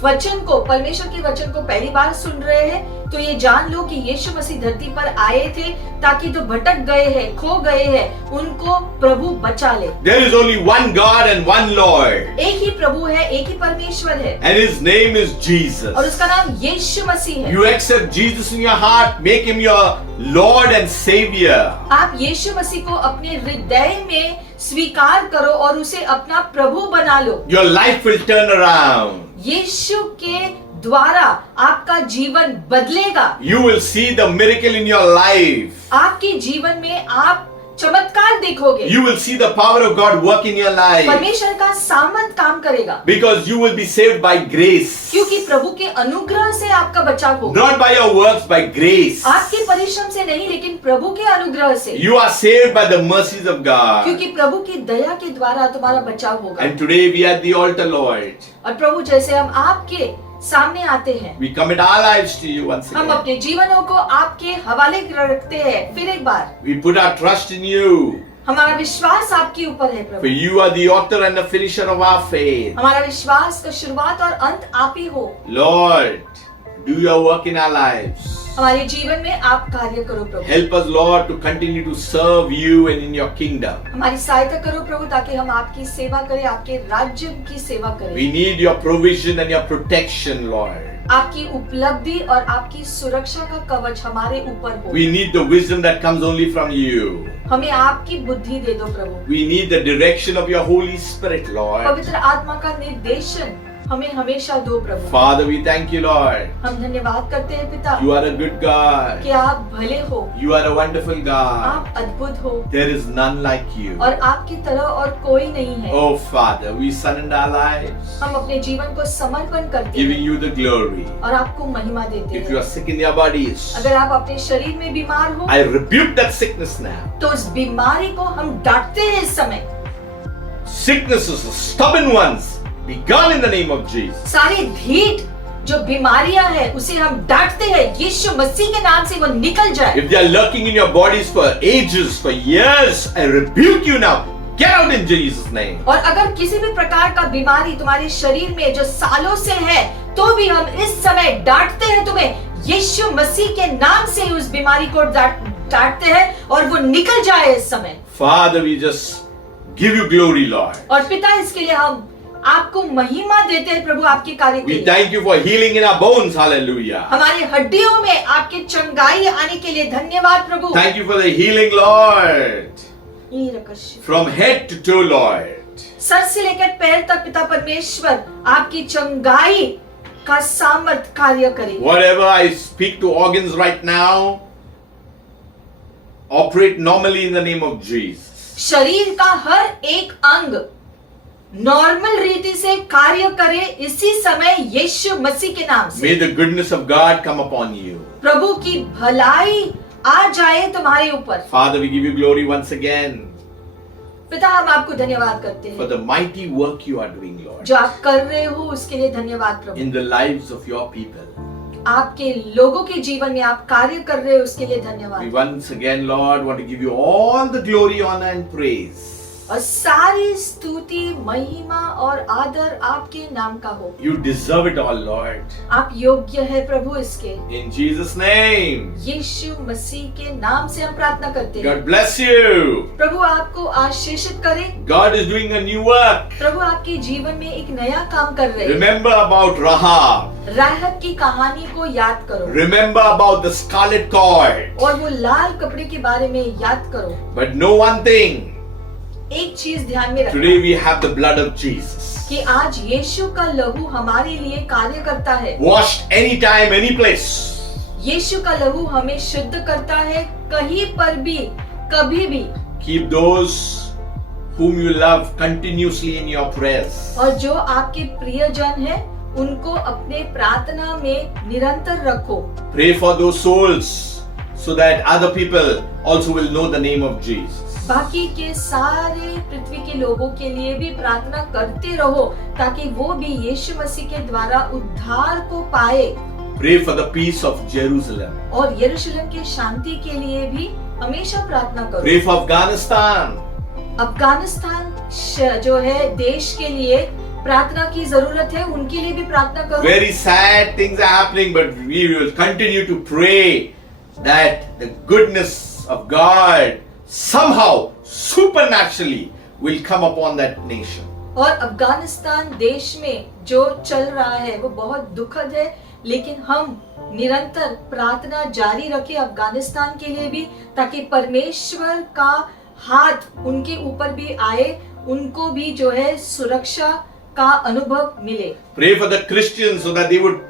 वचन को, परमेश्वर के वचन को पहली बार सुन रहे हैं तो ये जान लो कि यीशु मसीह धरती पर आए थे ताकि जो भटक गए हैं, खो गए हैं, उनको प्रभु बचा ले। There is only one God and one Lord, एक ही प्रभु है, एक ही परमेश्वर है, and His name is और Jesus. उसका नाम यीशु मसीह है। You accept Jesus in your heart, make Him your Lord and Savior. आप यीशु मसीह को अपने हृदय में स्वीकार करो और उसे अपना प्रभु बना लो। Your life will turn around. यीशु के द्वारा आपका जीवन बदलेगा। You will see the miracle in your life. आपके जीवन में आप चमत्कार देखोगे। You will see the power of God work in your life. परमेश्वर का सामर्थ काम करेगा, Because you will be saved by grace. क्योंकि प्रभु के अनुग्रह से आपका बचाव होगा। Not by your works, by grace. आपके परिश्रम से नहीं, लेकिन प्रभु के अनुग्रह से। You are saved by the mercies of God. क्योंकि प्रभु की दया के द्वारा तुम्हारा बचाव होगा। And today we are at the altar, Lord. और प्रभु जैसे हम आपके सामने आते हैं, We commit our lives to you once हम again. अपने जीवनों को आपके हवाले रखते हैं। फिर एक बार We put our trust in you. हमारा विश्वास आपके ऊपर है For Prabhu. you are the author and the finisher of our faith. हमारा विश्वास का शुरुआत और अंत आप ही हो। Lord, Do your work in our lives. हमारे जीवन में आप कार्य करो प्रभु। Help us, Lord, to continue to serve you and in your kingdom. हमारी सहायता करो प्रभु ताकि हम आपकी सेवा करें, आपके राज्य की सेवा करें। We need your provision and your protection, Lord. आपकी उपलब्धि और आपकी सुरक्षा का कवच हमारे ऊपर हो। We need the wisdom that comes only from you. हमें आपकी बुद्धि दे दो प्रभु। We need the direction of your Holy Spirit, Lord. पवित्र आत्मा का निर्देशन हमें हमेशा दो प्रभु। Father, we thank you, Lord. हम धन्यवाद करते हैं पिता You are a good God. कि आप भले हो, You are a wonderful God. आप अद्भुत हो There is none like you. और आपकी तरह और कोई नहीं है। Oh, Father, we surrender our lives, हम अपने जीवन को समर्पण करते giving हैं you the glory. और आपको महिमा देते If you are हैं। sick in your bodies, अगर आप अपने शरीर में बीमार हो I rebuke that sickness now. तो उस बीमारी को हम डांटते हैं इस समय। Sicknesses, stubborn ones, be gone in the name of Jesus. सारी ढीठ जो बीमारियां हैं उसे हम डांटते हैं यीशु मसीह के नाम से वो निकल जाए। If they are lurking in your bodies for ages, for years, I rebuke you now. Get out in Jesus' name. और अगर किसी भी प्रकार का बीमारी तुम्हारे शरीर में जो सालों से है तो भी हम इस समय डांटते हैं तुम्हें यीशु मसीह के नाम से उस बीमारी को डांटते हैं और वो निकल जाए इस समय। Father, we just give you glory, Lord. और पिता इसके लिए हम आपको महिमा देते हैं प्रभु आपके कार्य के We लिए। thank you for healing in our bones. Hallelujah. हमारी हड्डियों में आपके चंगाई आने के लिए धन्यवाद प्रभु। Thank you for the healing, Lord. From head to toe, Lord. Sir से लेकर पैर तक पिता परमेश्वर आपकी चंगाई का सामर्थ कार्य करे। Whatever I speak to organs right now, operate normally in the name of Jesus. शरीर का हर एक अंग नॉर्मल रीति से कार्य करे इसी समय यीशु मसीह के नाम से। May the goodness of God come upon you. प्रभु की भलाई आ जाए तुम्हारे ऊपर। Father, we give you glory once again पिता हम आपको धन्यवाद करते for हैं the mighty work you are doing, Lord, जो आप कर रहे हो उसके लिए धन्यवाद प्रभु। in the lives of your people. आपके लोगों के जीवन में आप कार्य कर रहे हो उसके लिए We धन्यवाद। once again, Lord, want to give you all the glory, honor and praise. और सारी स्तुति महिमा और आदर आपके नाम का हो। You deserve it all, Lord. आप योग्य है प्रभु इसके। In Jesus' name. यीशु मसीह के नाम से हम प्रार्थना करते हैं। God bless you. प्रभु आपको आशीषित करे। God is doing a new work. प्रभु आपके जीवन में एक नया काम कर रहे हैं। Remember about Rahab. राहब की कहानी को याद करो Remember about the scarlet cord. और वो लाल कपड़े के बारे में याद करो। But know one thing. एक चीज ध्यान में Today रखना we have the blood of Jesus. कि आज यीशु का लहू हमारे लिए कार्य करता है। Washed anytime, any place. यीशु का लहू हमें शुद्ध करता है कहीं पर भी कभी भी। Keep those whom you love continuously in your prayers. और जो आपके प्रियजन हैं उनको अपने प्रार्थना में निरंतर रखो। Pray for those souls so that other people also will know the name of Jesus. बाकी के सारे पृथ्वी के लोगों के लिए भी प्रार्थना करते रहो ताकि वो भी यीशु मसीह के द्वारा उद्धार को पाए। Pray for the peace of Jerusalem. और यरूशलेम की शांति के लिए भी हमेशा प्रार्थना करो। Pray for Afghanistan. अफगानिस्तान जो है देश के लिए प्रार्थना की जरूरत है उनके लिए भी प्रार्थना करो। Very sad things are happening, but we will continue to pray that the goodness of God somehow supernaturally will come upon that nation. और अफगानिस्तान देश में जो चल रहा है वो बहुत दुखद है, लेकिन हम निरंतर प्रार्थना जारी रखें अफगानिस्तान के लिए भी ताकि परमेश्वर का हाथ उनके ऊपर भी आए, उनको भी जो है सुरक्षा का अनुभव मिले। Pray for the Christians so that they would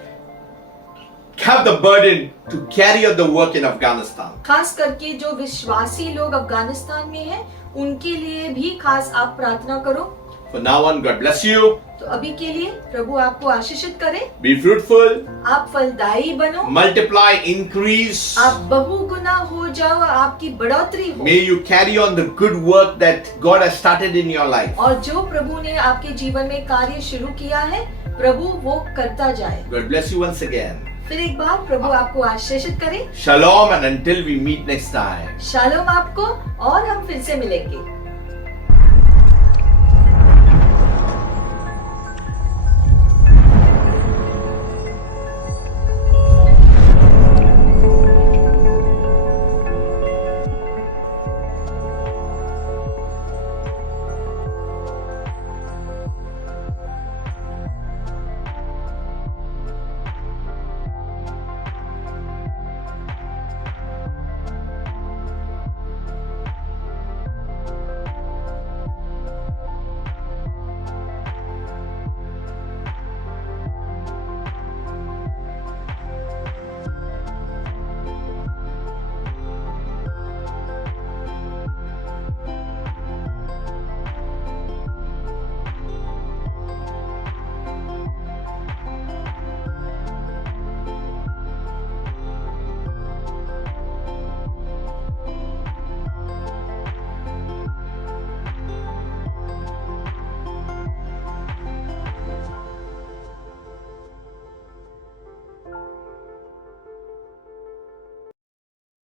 have the burden to carry out the work in Afghanistan. खास करके जो विश्वासी लोग अफगानिस्तान में हैं उनके लिए भी खास आप प्रार्थना करो। For now on, God bless you. तो अभी के लिए प्रभु आपको आशीषित करे। Be fruitful, आप फलदायी बनो, multiply, increase. आप बहुगुना हो जाओ, आपकी बढ़ोतरी हो। May you carry on the good work that God has started in your life. और जो प्रभु ने आपके जीवन में कार्य शुरू किया है प्रभु वो करता जाए। God bless you once again. फिर एक बार प्रभु आपको आशीषित करे। Shalom, and until we meet next time. Shalom आपको, और हम फिर से मिलेंगे।